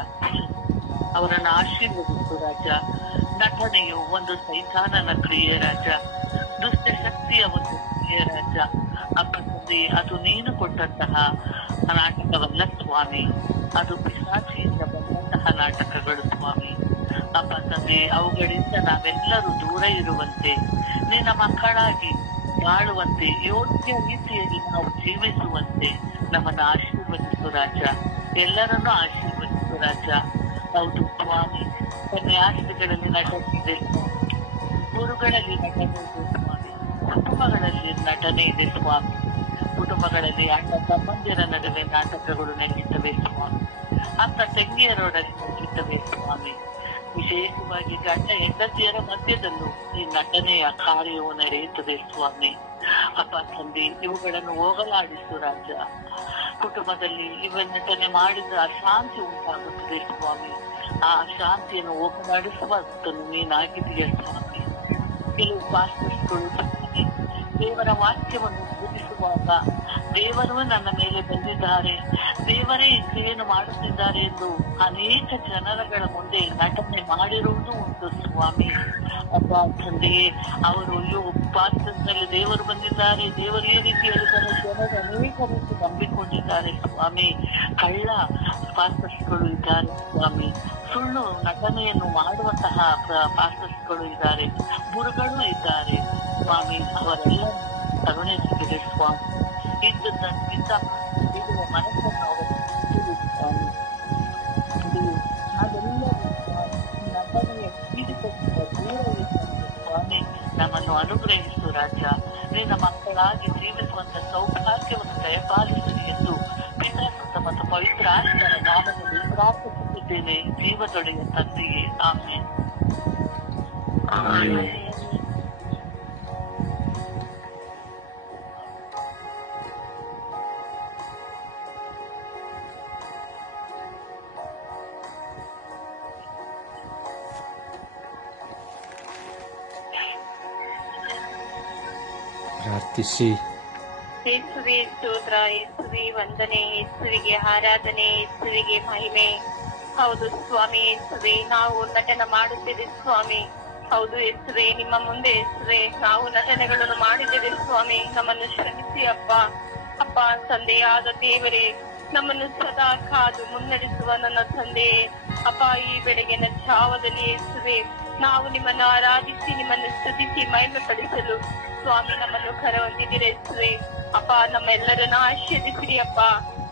ಅವರನ್ನು ಆಶೀರ್ವದಿಸು ರಾಜ. ನಟನೆಯು ಒಂದು ಸೈತಾನನ ಕ್ರಿಯೆ ರಾಜ, ದುಷ್ಟ ಶಕ್ತಿಯ ಒಂದು ಕ್ರಿಯೆ ರಾಜ. ಅಪ್ಪ ತಂದೆ, ಅದು ನೀನು ಕೊಟ್ಟಂತಹ ನಾಟಕವಲ್ಲ ಸ್ವಾಮಿ, ಅದು ಪಿಶಾಚಿಯಿಂದ ಬಂದಂತಹ ನಾಟಕಗಳು ಸ್ವಾಮಿ. ಅಪ್ಪ ತಂದೆ, ಅವುಗಳಿಂದ ನಾವೆಲ್ಲರೂ ದೂರ ಇರುವಂತೆ, ನಿನ್ನ ಮಕ್ಕಳಾಗಿ ಬಾಳುವಂತೆ, ಯೋಗ್ಯ ರೀತಿಯಲ್ಲಿ ನಾವು ಜೀವಿಸುವಂತೆ ನಮ್ಮನ್ನು ಆಶೀರ್ವದಿಸು ರಾಜ. ಎಲ್ಲರನ್ನೂ ಆಶೀರ್ವದಿಸು ರಾಜ. ಹೌದು ಸ್ವಾಮಿ, ಕನ್ಯಾಸ್ತ್ರಿಗಳಲ್ಲಿ ನಟನೆ ಇದೆ, ಗುರುಗಳಲ್ಲಿ ನಟನೆ ಇದೆ ಸ್ವಾಮಿ, ಕುಟುಂಬಗಳಲ್ಲಿ ನಟನೆ ಇದೆ ಸ್ವಾಮಿ. ಕುಟುಂಬಗಳಲ್ಲಿ ಅಣ್ಣ ತಮ್ಮಂದಿರ ನಡುವೆ ನಾಟಕಗಳು ನಡೀತವೆ ಸ್ವಾಮಿ. ಅಕ್ಕ ತಂಗಿಯರೊಡನೆ ನಡೀತವೆ ಸ್ವಾಮಿ. ವಿಶೇಷವಾಗಿ ಗಂಡ ಹೆಂಡತಿಯರ ಮಧ್ಯದಲ್ಲೂ ಈ ನಟನೆಯ ಕಾರ್ಯವು ನಡೆಯುತ್ತದೆ ಸ್ವಾಮಿ. ಅಪ್ಪ ತಂದೆ, ಇವುಗಳನ್ನು ಹೋಗಲಾಡಿಸು ರಾಜ. ಕುಟುಂಬದಲ್ಲಿ ಇವ ನಟನೆ ಮಾಡಿದ ಅಶಾಂತಿ ಉಂಟಾಗುತ್ತದೆ ಸ್ವಾಮಿ. ಆ ಅಶಾಂತಿಯನ್ನು ಹೋಗಲಾಡಿಸುವಂತನು ನೀನಾಗಿದೆಯ ಸ್ವಾಮಿ. ಕೆಲವು ಪಾಸ್ಟರ್ಸ್ಗಳು ದೇವರ ವಾಕ್ಯವನ್ನು ಬೋಧಿಸುವಾಗ ದೇವರು ನನ್ನ ಮೇಲೆ ಬಂದಿದ್ದಾರೆ, ದೇವರೇ ಈ ಕ್ರಿಯೆಯನ್ನು ಮಾಡುತ್ತಿದ್ದಾರೆ ಎಂದು ಅನೇಕ ಜನಗಳ ಮುಂದೆ ನಟನೆ ಮಾಡಿರುವುದು ಉಂಟು ಸ್ವಾಮಿ. ಅಪ್ಪ ತಂದೆಯೇ, ಅವರು ಪಾಸ್ಟರ್ನಲ್ಲಿ ದೇವರು ಬಂದಿದ್ದಾರೆ, ದೇವರು ಈ ರೀತಿ ಹೇಳಿದ್ದಾರೆ, ಜನರು ಅನೇಕ ರೀತಿ ನಂಬಿಕೊಂಡಿದ್ದಾರೆ ಸ್ವಾಮಿ. ಕಳ್ಳ ಪಾಸ್ಟರ್ಸ್ಗಳು ಇದ್ದಾರೆ ಸ್ವಾಮಿ. ಸುಳ್ಳು ನಟನೆಯನ್ನು ಮಾಡುವಂತಹ ಪಾಸ್ಟರ್ಸ್ಗಳು ಇದ್ದಾರೆ, ಗುರುಗಳು ಇದ್ದಾರೆ ಸ್ವಾಮಿ. ಅವರೆಲ್ಲ ಕರುಣೆ ಸಿಗಿದೆ ಸ್ವಾಮಿ. ಇದ್ದ ಬಿಡುವ ಮನಸ್ಸನ್ನು ಅವರು ಸ್ವಾಮಿ. ನಟನೆಯ ಪೀಡಿತದಿಂದ ದೂರವೇ ಸ್ವಾಮಿ ನಮ್ಮನ್ನು ಅನುಗ್ರಹಿಸು ರಾಜ. ನಿನ್ನ ಮಕ್ಕಳಾಗಿ ಜೀವಿಸುವಂತ ಸೌಭಾಗ್ಯವನ್ನು ದಯಪಾಲಿಸಲಿ ಎಂದು ಪಿತೃಸುತ್ತ ಮತ್ತು ಪವಿತ್ರ ಆತ್ಮನ ನಾಮದಲ್ಲಿ ಪ್ರಾರ್ಥಿಸುತ್ತಿದ್ದೇನೆ, ಜೀವದೊಡೆಯ ತಂದೆಯೇ. ಆಮೇಲೆ ಪ್ರಾರ್ಥಿಸಿ. ಯೇಸುವೆ ಸ್ತೋತ್ರ, ಯೇಸುವೆ ವಂದನೆ, ಯೇಸುವಿಗೆ ಆರಾಧನೆ, ಯೇಸುವಿಗೆ ಮಹಿಮೆ. ಹೌದು ಸ್ವಾಮಿ ಯೇಸುವೆ, ನಾವು ನಟನ ಮಾಡುತ್ತೇವೆ ಸ್ವಾಮಿ. ಹೌದು ಯೇಸುವೆ, ನಿಮ್ಮ ಮುಂದೆ ಯೇಸುವೆ ನಾವು ನಟನೆಗಳನ್ನು ಮಾಡಿದ್ದೇವೆ ಸ್ವಾಮಿ. ನಮ್ಮನ್ನು ಶ್ರಮಿಸಿ ಅಪ್ಪ. ಅಪ್ಪ ತಂದೆಯಾದ ದೇವರೇ, ನಮ್ಮನ್ನು ಸದಾ ಕಾದು ಮುನ್ನಡೆಸುವ ನನ್ನ ತಂದೆಯೇ, ಅಪ್ಪ ಈ ಬೆಳಗಿನ ಜಾವದಲ್ಲಿ ಯೇಸುವೆ ನಾವು ನಿಮ್ಮನ್ನು ಆರಾಧಿಸಿ ನಿಮ್ಮನ್ನು ಸ್ತುತಿಸಿ ಮಹಿಮೆ ಪಡಿಸಲು ಸ್ವಾಮಿ ನಮ್ಮನ್ನು ಕರೆಯೊಂದಿದ್ದೀರಿ ಯೇಸುವೆ. ಅಪ್ಪ ನಮ್ಮೆಲ್ಲರನ್ನ ಆಶೀರ್ವದಿಸಿರಿ ಅಪ್ಪ.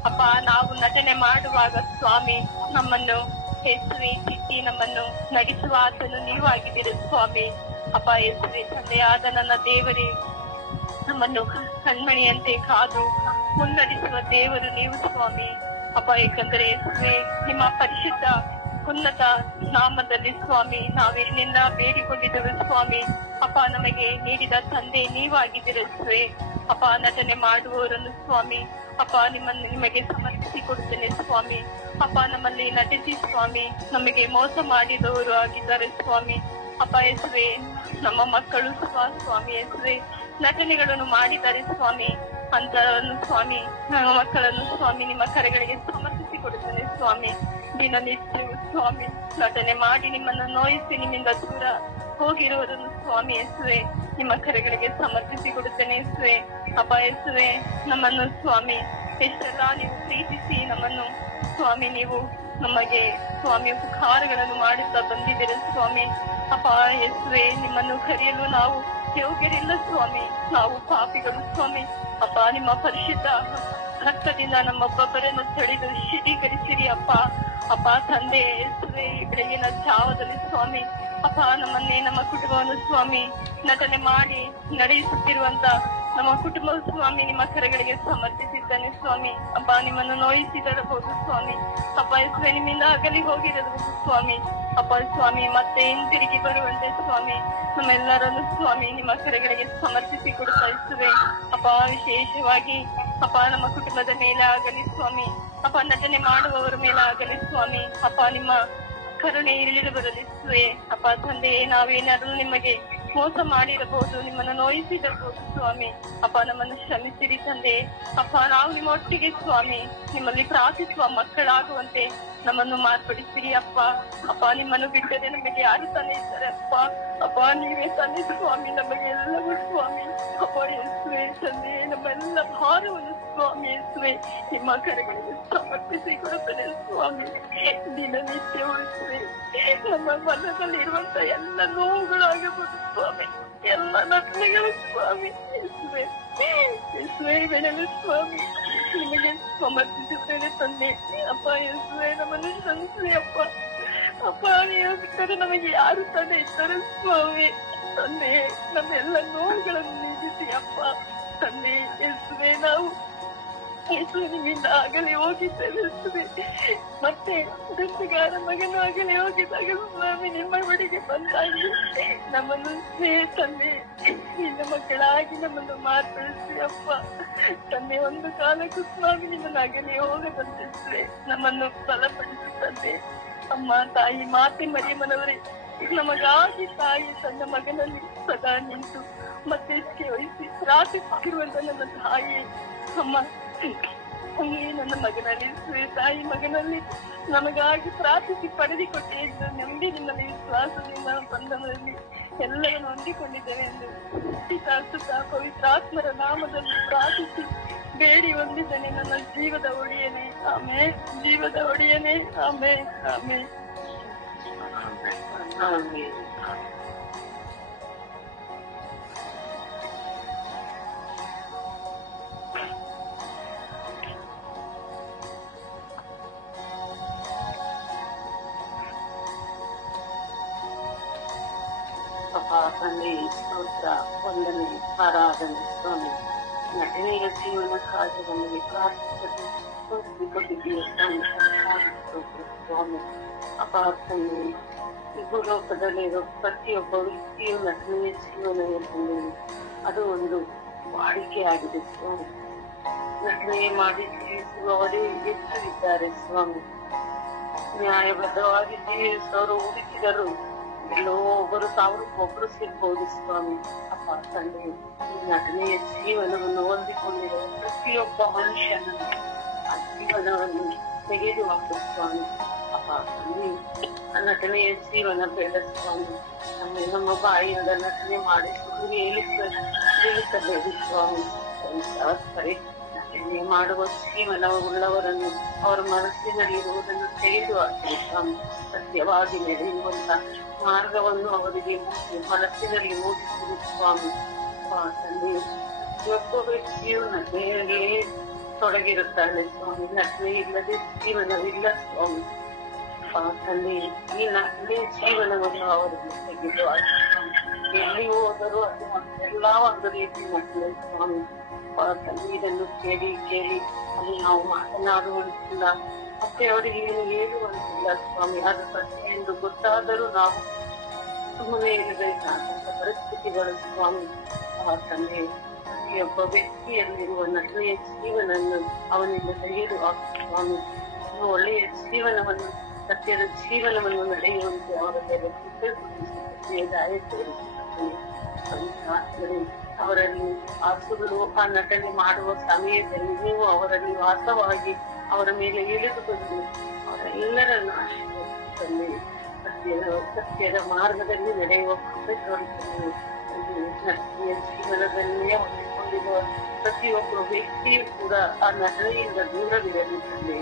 ಅಪ್ಪ ನಾವು ನಟನೆ ಮಾಡುವಾಗ ಸ್ವಾಮಿ ನಮ್ಮನ್ನು ಯೇಸುವೆ ಚಿತ್ತಿ ನಮ್ಮನ್ನು ನಡೆಸುವ ಆತನು ನೀವು ಆಗಿದ್ದೀರಿ ಸ್ವಾಮಿ. ಅಪ್ಪ ಯೇಸುವೆ ತಂದೆಯಾದ ನನ್ನ ದೇವರೇ, ನಮ್ಮನ್ನು ಕಣ್ಮಣಿಯಂತೆ ಕಾದು ಮುನ್ನಡೆಸುವ ದೇವರು ನೀವು ಸ್ವಾಮಿ. ಅಪ್ಪ ಏಕೆಂದರೆ ಯೇಸುವೆ ನಿಮ್ಮ ಪರಿಶುದ್ಧ ಉನ್ನತ ನಾಮದಲ್ಲಿ ಸ್ವಾಮಿ ನಾವೇನೆಲ್ಲ ಬೇಡಿಕೊಂಡಿದ್ದೇವೆ ಸ್ವಾಮಿ. ಅಪ್ಪ ನಮಗೆ ನೀಡಿದ ತಂದೆ ನೀವಾಗಿದ್ದೀರ ಯೇಸುವೆ. ಅಪ್ಪ ನಟನೆ ಮಾಡುವವರನ್ನು ಸ್ವಾಮಿ ಅಪ್ಪ ನಿಮಗೆ ಸಮರ್ಪಿಸಿ ಕೊಡುತ್ತೇನೆ ಸ್ವಾಮಿ. ಅಪ್ಪ ನಮ್ಮಲ್ಲಿ ನಟಿಸಿ ಸ್ವಾಮಿ ನಮಗೆ ಮೋಸ ಮಾಡಿದವರು ಆಗಿದ್ದಾರೆ ಸ್ವಾಮಿ. ಅಪ್ಪ ಯೇಸುವೆ ನಮ್ಮ ಮಕ್ಕಳು ಸ್ವಾಮಿ ಯೇಸುವೆ ನಟನೆಗಳನ್ನು ಮಾಡಿದ್ದಾರೆ ಸ್ವಾಮಿ. ಅಂತರನ್ನು ಸ್ವಾಮಿ ನಮ್ಮ ಮಕ್ಕಳನ್ನು ಸ್ವಾಮಿ ನಿಮ್ಮ ಕರೆಗಳಿಗೆ ಸಮರ್ಪಿಸಿ ಕೊಡುತ್ತೇನೆ ಸ್ವಾಮಿ. ದಿನನಿತ್ಯ ಸ್ವಾಮಿ ನಟನೆ ಮಾಡಿ ನಿಮ್ಮನ್ನು ನೋಯಿಸಿ ನಿಮ್ಮಿಂದ ದೂರ ಹೋಗಿರುವುದನ್ನು ಸ್ವಾಮಿ ಯೇಸುವೆ ನಿಮ್ಮ ಕರೆಗಳಿಗೆ ಸಮರ್ಪಿಸಿ ಕೊಡುತ್ತೇನೆ ಯೇಸುವೆ. ಅಪ್ಪ ಯೇಸುವೆ ನಮ್ಮನ್ನು ಸ್ವಾಮಿ ಎಷ್ಟೆಲ್ಲ ನೀವು ಪ್ರೀತಿಸಿ ನಮ್ಮನ್ನು ಸ್ವಾಮಿ ನೀವು ನಮಗೆ ಸ್ವಾಮಿ ಉಪಕಾರಗಳನ್ನು ಮಾಡುತ್ತಾ ಬಂದಿದ್ದೀರ ಸ್ವಾಮಿ. ಅಪ್ಪ ಯೇಸುವೆ ನಿಮ್ಮನ್ನು ಕರೆಯಲು ನಾವು ಯೋಗ್ಯರಿಲ್ಲ ಸ್ವಾಮಿ, ನಾವು ಪಾಪಿಗಳು ಸ್ವಾಮಿ. ಅಪ್ಪ ನಿಮ್ಮ ಪರಿಶುದ್ಧ ರಕ್ತದಿಂದ ನಮ್ಮೊಬ್ಬೊಬ್ಬರನ್ನು ಸೆಳೆದು ಶುದ್ಧೀಕರಿಸಿರಿ ಅಪ್ಪ. ಅಪ್ಪ ತಂದೆ ಯೇಸುವೆ ಈ ಬೆಳಗಿನ ಜಾವದಲ್ಲಿ ಸ್ವಾಮಿ ಅಪ್ಪ ನಮ್ಮನ್ನೇ ನಮ್ಮ ಕುಟುಂಬವನ್ನು ಸ್ವಾಮಿ ನಟನೆ ಮಾಡಿ ನಡೆಸುತ್ತಿರುವಂತ ನಮ್ಮ ಕುಟುಂಬ ಸ್ವಾಮಿ ನಿಮ್ಮ ಕರೆಗಳಿಗೆ ಸಮರ್ಪಿಸಿದ್ದಾನೆ ಸ್ವಾಮಿ. ಅಪ್ಪ ನಿಮ್ಮನ್ನು ನೋಯಿಸಿದರಬಹುದು ಸ್ವಾಮಿ. ಅಪ್ಪ ಯೇಸುವೆ ನಿಮ್ಮಿಂದ ಅಗಲಿ ಹೋಗಿರಬಹುದು ಸ್ವಾಮಿ. ಅಪ್ಪ ಸ್ವಾಮಿ ಮತ್ತೆ ಹಿಂತಿರುಗಿ ಬರುವಂತೆ ಸ್ವಾಮಿ ನಮ್ಮೆಲ್ಲರನ್ನು ಸ್ವಾಮಿ ನಿಮ್ಮ ಕರೆಗಳಿಗೆ ಸಮರ್ಪಿಸಿ ಕೊಡ್ತಾ ಇಸುವೆ. ಅಪ್ಪ ವಿಶೇಷವಾಗಿ ಅಪ್ಪ ನಮ್ಮ ಕುಟುಂಬದ ಮೇಲೆ ಆಗಲಿ ಸ್ವಾಮಿ, ಅಪ್ಪ ನಟನೆ ಮಾಡುವವರ ಮೇಲೆ ಆಗಲಿ ಸ್ವಾಮಿ. ಅಪ್ಪ ನಿಮ್ಮ ಕರುಣೆ ಇಳಿದು ಬರಲಿಸುವೆ. ಅಪ್ಪ ತಂದೆ ನಾವೇನಾದ್ರೂ ನಿಮಗೆ ಮೋಸ ಮಾಡಿರಬಹುದು, ನಿಮ್ಮನ್ನು ನೋಯಿಸಿರಬಹುದು ಸ್ವಾಮಿ. ಅಪ್ಪ ನಮ್ಮನ್ನು ಶ್ರಮಿಸಿರಿ ತಂದೆ. ಅಪ್ಪ ನಾವು ನಿಮ್ಮ ಒಟ್ಟಿಗೆ ಸ್ವಾಮಿ ನಿಮ್ಮಲ್ಲಿ ಪ್ರಾರ್ಥಿಸುವ ಮಕ್ಕಳಾಗುವಂತೆ ನಮ್ಮನ್ನು ಮಾರ್ಪಡಿಸಿರಿ ಅಪ್ಪ. ಅಪ್ಪ ನಿಮ್ಮನ್ನು ಬಿಟ್ಟರೆ ನಮಗೆ ಯಾರು ತಾನೇ ಇದ್ದಾರೆ ಅಪ್ಪ. ಅಪ್ಪ ನೀವೇ ತಾನೇ ಸ್ವಾಮಿ ನಮಗೆ ಎಲ್ಲವೂ ಸ್ವಾಮಿ. ಅಪ್ಪ ಯೇಸುವೆ ತಂದೆ ನಮ್ಮೆಲ್ಲ ಭಾರವನ್ನು ಸ್ವಾಮಿ ಯೇಸುವೆ ನಿಮ್ಮ ಕರೆಗಳಿಗೆ ಸಮರ್ಪಿಸಿ ಕೊಡುತ್ತದೆ ಸ್ವಾಮಿ. ದಿನನಿತ್ಯ ಉಳಿಸುವೆ ನಮ್ಮ ಮನದಲ್ಲಿರುವಂತ ಎಲ್ಲ ನೋವುಗಳಾಗಬಹುದು ಸ್ವಾಮಿ, ಎಲ್ಲ ನಟನೆಗಳು ಸ್ವಾಮಿ ಯೇಸುವೆ ಯೇಸುವೆ ಬೆಳೆದು ಸ್ವಾಮಿ ನಿಮಗೆ ಸಮರ್ಪಿಸುತ್ತೇನೆ ತಂದೆ. ಅಪ್ಪ ಯೇಸುವೆ ನಮ್ಮನ್ನು ಶ್ರಮಿಸಿ ಅಪ್ಪ. ಅಪ್ಪ ನೀವು ಬಿಟ್ಟರೆ ನಮಗೆ ಯಾರು ತಾನೇ ಇದ್ದಾರೆ ಸ್ವಾಮಿ. ತಂದೆ ನಮ್ಮೆಲ್ಲ ನೋವುಗಳನ್ನು ನೀಡಿಸಿ ಅಪ್ಪ. ತಂದೆ ಯೇಸುವೆ ನಾವು ಯೇಸು ನಿಮ್ಮಿಂದ ಆಗಲೇ ಹೋಗಿದ್ದೇವೆ ಮತ್ತೆ ದತ್ತಗಾರ ಮಗನು ಆಗಲೇ ಹೋಗಿದ್ದಾಗ ಸ್ವಾಮಿ ನಿಮ್ಮ ಬಳಿಗೆ ಬಂದಾಗಿ ನಮ್ಮನ್ನು ತಂದೆ ನಿನ್ನ ಮಕ್ಕಳಾಗಿ ನಮ್ಮನ್ನು ಮಾರ್ಪಡಿಸಿ ಅಪ್ಪ. ತಂದೆ ಒಂದು ಕಾಲಕ್ಕೂ ಸ್ವಾಮಿ ನಿಮ್ಮನ್ನು ಆಗಲೇ ಹೋಗದಂತೆ ನಮ್ಮನ್ನು ಬಲಪಡಿಸುತ್ತದೆ ಅಮ್ಮ. ತಾಯಿ ಮಾತೆ ಮರಿಯಮ್ಮನವರೇ ನಮಗಾಗಿ ತಾಯಿ ತನ್ನ ಮಗನಲ್ಲಿ ಸದಾ ನಿಂತು ಮತ್ತೆ ವಹಿಸಿ ಪ್ರಾರ್ಥಿಸುತ್ತಿರುವಂತ ನನ್ನ ತಾಯಿ ಅಮ್ಮ, ನನ್ನ ಮಗನಲ್ಲಿ ತಾಯಿ ಮಗನಲ್ಲಿ ನಮಗಾಗಿ ಪ್ರಾರ್ಥಿಸಿ ಪಡೆದುಕೊಟ್ಟೆ ಎಂದು ನಂಬಿ ನಿಮ್ಮಲ್ಲಿ ವಿಶ್ವಾಸದಿಂದ ಬಂಧನದಲ್ಲಿ ಎಲ್ಲರನ್ನು ಹೊಂದಿಕೊಂಡಿದ್ದೇವೆ ಎಂದು ಪವಿತ್ರಾತ್ಮರ ನಾಮದಲ್ಲಿ ಪ್ರಾರ್ಥಿಸಿ ಬೇಡಿ ಹೊಂದಿದ್ದೇನೆ ನನ್ನ ಜೀವದ ಒಡೆಯನೇ. ಆಮೇಲೆ ಜೀವದ ಒಡೆಯನೇ. ಆಮೇಲೆ ಆಮೇಲೆ ತಂದೆ ಸ್ತೋತ್ರ ವಂದನೆ ಆರಾಧನೆ ಸ್ವಾಮಿ. ನಟನೆಯ ಜೀವನ ಕಾರ್ಯದಲ್ಲಿ ಪ್ರಾರ್ಥಿಸಿಕೊಟ್ಟಿದ್ದೀಯ ಸ್ವಾಮಿ. ಅಪ್ಪ ತಂದೆ ಈ ಭೂಲೋಕದಲ್ಲಿರೋ ಪ್ರತಿಯೊಬ್ಬ ವ್ಯಕ್ತಿಯು ನಟನೆಯ ಜೀವನ ಎಂಬುದು ಅದು ಒಂದು ವಾಡಿಕೆಯಾಗಿದೆ ಸ್ವಾಮಿ. ನಟನೆ ಮಾಡಿ ಜೀವಿಸುವವರೇ ಹೆಚ್ಚಿದ್ದಾರೆ ಸ್ವಾಮಿ. ನ್ಯಾಯಬದ್ಧವಾಗಿ ಜೀವಿಸುವವರು ಹುಡುಕಿದರು ಎಲ್ಲೋ ಒಬ್ಬರು ಸಾವಿರಕ್ಕೊಬ್ಬರು ಸಿಗ್ಬಹುದು ಸ್ವಾಮಿ. ಅಪ್ಪ ತಂದೆ, ಈ ನಟನೆಯ ಜೀವನವನ್ನು ಹೊಂದಿಕೊಂಡಿರುವ ಪ್ರತಿಯೊಬ್ಬ ಮನುಷ್ಯನನ್ನು ಆ ಜೀವನವನ್ನು ತೆಗೆದು ಹಾಕು ಸ್ವಾಮಿ. ಅಪ್ಪ ತಂದೆ, ಆ ನಟನೆಯ ಜೀವನ ಬೇಡ ಸ್ವಾಮಿ. ನಮ್ಮ ಬಾಯಿಯಿಂದ ನಟನೆ ಮಾಡಿ ಸುಳ್ಳು ಹೇಳಿಸಬೇಡಿ ಸ್ವಾಮಿ. ನಟನೆ ಮಾಡುವ ಜೀವನ ಉಳ್ಳವರನ್ನು ಅವರ ಮನಸ್ಸಿನಲ್ಲಿರುವುದನ್ನು ತೆಗೆದು ಹಾಕಿ ಸ್ವಾಮಿ. ಸತ್ಯವಾಗಿ ನಡೆಯುವಂತ ಮಾರ್ಗವನ್ನು ಅವರಿಗೆ ಮನಸ್ಸಿನಲ್ಲಿ ಮೂಡಿಸಿರಿ ಸ್ವಾಮಿ. ತಂದೆ, ಒಬ್ಬ ವ್ಯಕ್ತಿಯು ನಟನೆಯಲ್ಲಿ ತೊಡಗಿರುತ್ತಾಳೆ ಸ್ವಾಮಿ. ನಟನೆ ಇಲ್ಲದೆ ಜೀವನವಿಲ್ಲ ಸ್ವಾಮಿ. ತಂದೆ, ಈ ನಟನೆ ಜೀವನವನ್ನು ಅವರಿಗೆ ತೆಗೆದು ಹಾಕಿ ಸ್ವಾಮಿ. ಎಲ್ಲಿ ಹೋದರೂ ಅದು ಎಲ್ಲಾ ಒಂದು ರೀತಿ ನಟನೆ ಸ್ವಾಮಿ. ತಂದೆ, ಇದನ್ನು ಕೇಳಿ ಅಲ್ಲಿ ನಾವು ಮಾತನಾಡುವಂತಿಲ್ಲ, ಮತ್ತೆ ಅವರಿಗೆ ಏನು ಹೇಳುವಂತಿಲ್ಲ ಸ್ವಾಮಿ. ಅದು ಸತ್ಯ ಎಂದು ಗೊತ್ತಾದರೂ ನಾವು ಸುಮ್ಮನೆ ಇರಬೇಕಾದಂತ ಪರಿಸ್ಥಿತಿಗಳು ಸ್ವಾಮಿ. ತಂದೆ, ಪ್ರತಿಯೊಬ್ಬ ವ್ಯಕ್ತಿಯಲ್ಲಿರುವ ನಟನೆಯ ಜೀವನವನ್ನು ಅವನಿಂದ ತೆಗೆದು ಹಾಕಿ ಸ್ವಾಮಿ. ಒಳ್ಳೆಯ ಜೀವನವನ್ನು, ಸತ್ಯದ ಜೀವನವನ್ನು ನಡೆಯುವಂತೆ ಅವರ ಮೇಲೆ ಅವರಲ್ಲಿ ಆಸುಗಳು ಆ ನಟನೆ ಮಾಡುವ ಸಮಯದಲ್ಲಿ ನೀವು ಅವರಲ್ಲಿ ವಾಸವಾಗಿ ಅವರ ಮೇಲೆ ಇಳಿದು ಬಂದು ಅವರೆಲ್ಲರನ್ನು ಆಶೀರ್ವದಿಸುತ್ತೇನೆ. ಸತ್ಯದ ಮಾರ್ಗದಲ್ಲಿ ನಡೆಯುವ ಕೃಪೆ ತೋರಿಸುತ್ತೇನೆ. ಜೀವನದಲ್ಲೇ ಹೊಂದಿಕೊಂಡಿರುವ ಪ್ರತಿಯೊಬ್ಬ ವ್ಯಕ್ತಿಯೂ ಕೂಡ ಆ ನಟನೆಯಿಂದ ದೂರವಿರಲಿದ್ದೇನೆ.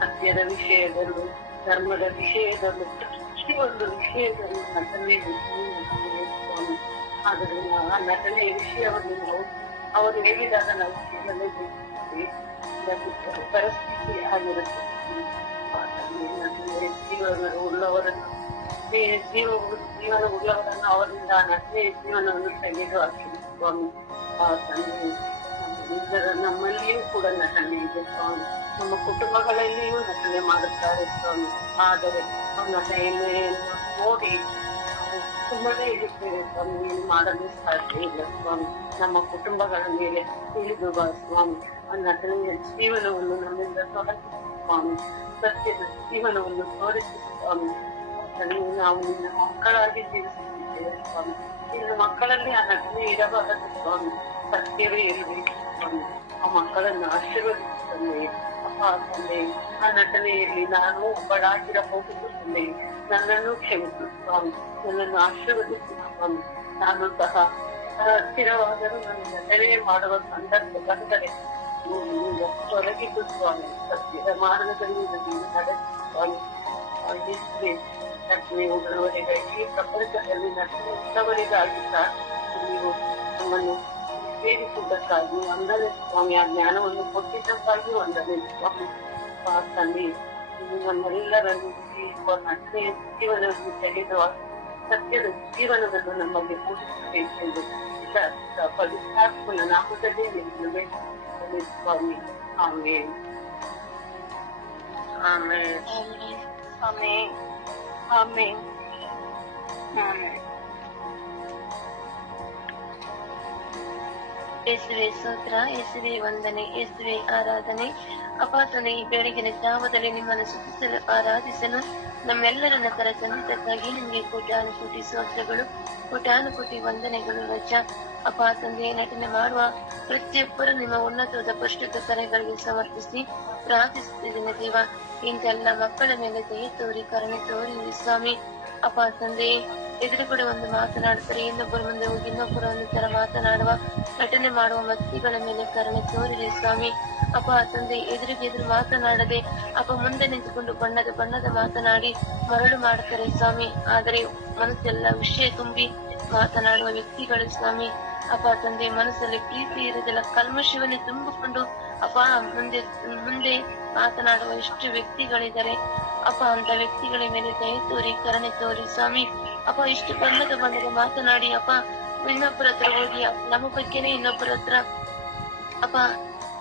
ಸತ್ಯದ ವಿಷಯದಲ್ಲೂ, ಧರ್ಮದ ವಿಷಯದಲ್ಲೂ, ಪ್ರತಿಯೊಂದು ವಿಷಯದಲ್ಲೂ ನಟನೆ ಸ್ವಾಮಿ. ಆದ್ದರಿಂದ ಆ ನಟನೆಯ ವಿಷಯವನ್ನು ನಾವು ಅವರು ಹೇಳಿದಾಗ ನಾವು ಕೇಳಲೇಬೇಕು. ಪರಿಸ್ಥಿತಿ ಆಗಿರುತ್ತೆ. ಜೀವನ ಉಳ್ಳವರನ್ನು ಅವರಿಂದ ನಟನೆಯ ಜೀವನವನ್ನು ತೆಗೆದು ಹಾಕಿದೆ ಸ್ವಾಮಿ. ನಮ್ಮಲ್ಲಿಯೂ ಕೂಡ ನಟನೆ ಇದೆ ಸ್ವಾಮಿ. ನಮ್ಮ ಕುಟುಂಬಗಳಲ್ಲಿಯೂ ನಟನೆ ಮಾಡುತ್ತಾರೆ ಸ್ವಾಮಿ. ಆದರೆ ನಟನೆಯನ್ನು ನೋಡಿ ಸುಮ್ಮನೆ ಇರುತ್ತೇವೆ ಸ್ವಾಮಿ. ಏನು ಮಾಡಲು ಸಾಧ್ಯ ಇಲ್ಲ ಸ್ವಾಮಿ. ನಮ್ಮ ಕುಟುಂಬಗಳ ಮೇಲೆ ತಿಳಿದು ಬಾ ಸ್ವಾಮಿ. ಆ ನಟನೆಯ ಜೀವನವನ್ನು ನಮ್ಮಿಂದ ತೊಡಗಿಸಿ ಸ್ವಾಮಿ. ಸತ್ಯದ ಜೀವನವನ್ನು ತೋರಿಸಿ ಸ್ವಾಮಿ. ನಾವು ನಿನ್ನ ಮಕ್ಕಳಾಗಿ ಜೀವಿಸುತ್ತಿದ್ದೇವೆ ಸ್ವಾಮಿ. ನಿನ್ನ ಮಕ್ಕಳಲ್ಲಿ ಆ ನಟನೆ ಇರಬಾರದು ಸ್ವಾಮಿ. ಸತ್ಯವೇ ಇರಬೇಕು ಸ್ವಾಮಿ. ಆ ಮಕ್ಕಳನ್ನು ಆಶೀರ್ವದಿಸುತ್ತೇನೆ. ಅಪ್ಪ ತಂದೆ, ಆ ನಟನೆಯಲ್ಲಿ ನಾನು ಒಬ್ಬಳಾಗಿರಬಹುದು ತಂದೆ. ನನ್ನನ್ನು ಕ್ಷಮಿಸು ಸ್ವಾಮಿ. ನನ್ನನ್ನು ಆಶೀರ್ವದಿಸು ಸ್ವಾಮಿ. ನಾನು ಸಹ ಹತ್ತಿರವಾದರೂ ನನ್ನ ನಟನೆ ಮಾಡುವ ಸಂದರ್ಭ ಬಂದರೆ ತೊಲಗಿದ್ದು ಸ್ವಾಮಿ. ಸತ್ಯದ ಮಾರ್ಗದಲ್ಲಿ ನನಗೆ ನಡೆಸಿ ಸ್ವಾಮಿ. ನಟನೆ ಉಳ್ಳವರಿಗಾಗಿ, ಪ್ರಪಂಚದಲ್ಲಿ ನಟನೆ ಉಳ್ಳವರಿಗಾಗಿ ನೀವು ನಮ್ಮನ್ನು ಸೇರಿಸುವುದಕ್ಕಾಗಿ ವಂದನೆ ಸ್ವಾಮಿ. ಆ ಜ್ಞಾನವನ್ನು ಕೊಟ್ಟಿದ್ದಕ್ಕಾಗಿ ವಂದನೆ ಸ್ವಾಮಿ. ತಂದೆ, ನಮ್ಮೆಲ್ಲರನ್ನು ನಟನೆಯ ಜೀವನವನ್ನು ತೆಗೆದು ಸತ್ಯದ ಜೀವನವನ್ನು ನಮಗೆ ಮೂಡಿಸಬೇಕೆಂದು ಪವಿತ್ರಾತ್ಮನ ನಾಮದಲ್ಲಿ ನಿಲ್ಲಬೇಕು ಸ್ವಾಮಿ. ಆಮೇಲೆ ಆಮೇಲೆ ಆಮೇಲೆ ಆಮೇಲೆ ಆಮೇಲೆ. ಯೇಸುವೆ ಸ್ತೋತ್ರ, ಯೇಸುವೆ ವಂದನೆ, ಯೇಸುವೆ ಆರಾಧನೆ. ಅಪ್ಪ ತಂದೆ, ಈ ಬೆಳಗಿನ ಜಾವದಲ್ಲಿ ನಿಮ್ಮನ್ನು ಸ್ತುತಿಸಲು ಆರಾಧಿಸಲು ನಮ್ಮೆಲ್ಲರನ್ನ ಕರೆತಂದಕ್ಕಾಗಿ ನಿಮಗೆ ಕೋಟ್ಯಾನುಕೋಟಿ ಸ್ತೋತ್ರಗಳು, ಕೋಟ್ಯಾನುಕೋಟಿ ವಂದನೆಗಳು ರಜ. ಅಪ್ಪ ತಂದೆ, ನಟನೆ ಮಾಡುವ ಪ್ರತಿಯೊಬ್ಬರು ನಿಮ್ಮ ಉನ್ನತವಾದ ಪರಿಶುದ್ಧ ಕರೆಗಳಿಗೆ ಸಮರ್ಪಿಸಿ ಪ್ರಾರ್ಥಿಸುತ್ತಿದ್ದೇನೆ ದೇವ. ಇಂತೆಲ್ಲ ಮಕ್ಕಳ ಮೇಲೆ ದಯೆ ತೋರಿ, ಕರುಣೆ ತೋರಿ ಸ್ವಾಮಿ. ಅಪ್ಪ ತಂದೆ, ಎದುರುಗಡೆ ಒಂದು ಮಾತನಾಡ್ತಾರೆ, ಇನ್ನೊಬ್ಬರ ಮುಂದೆ ಹೋಗಿ ಇನ್ನೊಬ್ಬರ ಒಂದು ತರ ಮಾತನಾಡುವ, ನಟನೆ ಮಾಡುವ ವ್ಯಕ್ತಿಗಳ ಮೇಲೆ ಕರುಣೆ ತೋರಿರಿ ಸ್ವಾಮಿ. ಅಪ್ಪ ತಂದೆ, ಎದುರು ಮಾತನಾಡದೆ ಅಪ್ಪ ಮುಂದೆ ನಿಂತುಕೊಂಡು ಬಣ್ಣದ ಮಾತನಾಡಿ ಮರಳು ಮಾಡುತ್ತಾರೆ ಸ್ವಾಮಿ. ಆದರೆ ಮನಸ್ಸೆಲ್ಲ ವಿಷಯ ತುಂಬಿ ಮಾತನಾಡುವ ವ್ಯಕ್ತಿಗಳು ಸ್ವಾಮಿ. ಅಪ್ಪ ತಂದೆ, ಮನಸ್ಸಲ್ಲಿ ಪ್ರೀತಿ ಇರುವುದಿಲ್ಲ, ಕಲ್ಮಶವನ್ನೇ ತುಂಬಿಕೊಂಡು ಅಪ್ಪ ಮುಂದೆ ಮಾತನಾಡುವ ಎಷ್ಟು ವ್ಯಕ್ತಿಗಳಿದ್ದಾರೆ ಅಪ್ಪ. ಅಂತ ವ್ಯಕ್ತಿಗಳ ಮೇಲೆ ದಯ ತೋರಿ, ಕರುಣೆ ತೋರಿ ಸ್ವಾಮಿ. ಅಪ್ಪ, ಇಷ್ಟು ಬಣ್ಣದ ಮಾತನಾಡಿ ಅಪ್ಪ ಇನ್ನೊಬ್ಬರ ಹತ್ರ ಹೋಗಿ ನಮ್ಮ ಬಗ್ಗೆನೆ ಇನ್ನೊಬ್ಬರ ಹತ್ರ ಅಪ್ಪ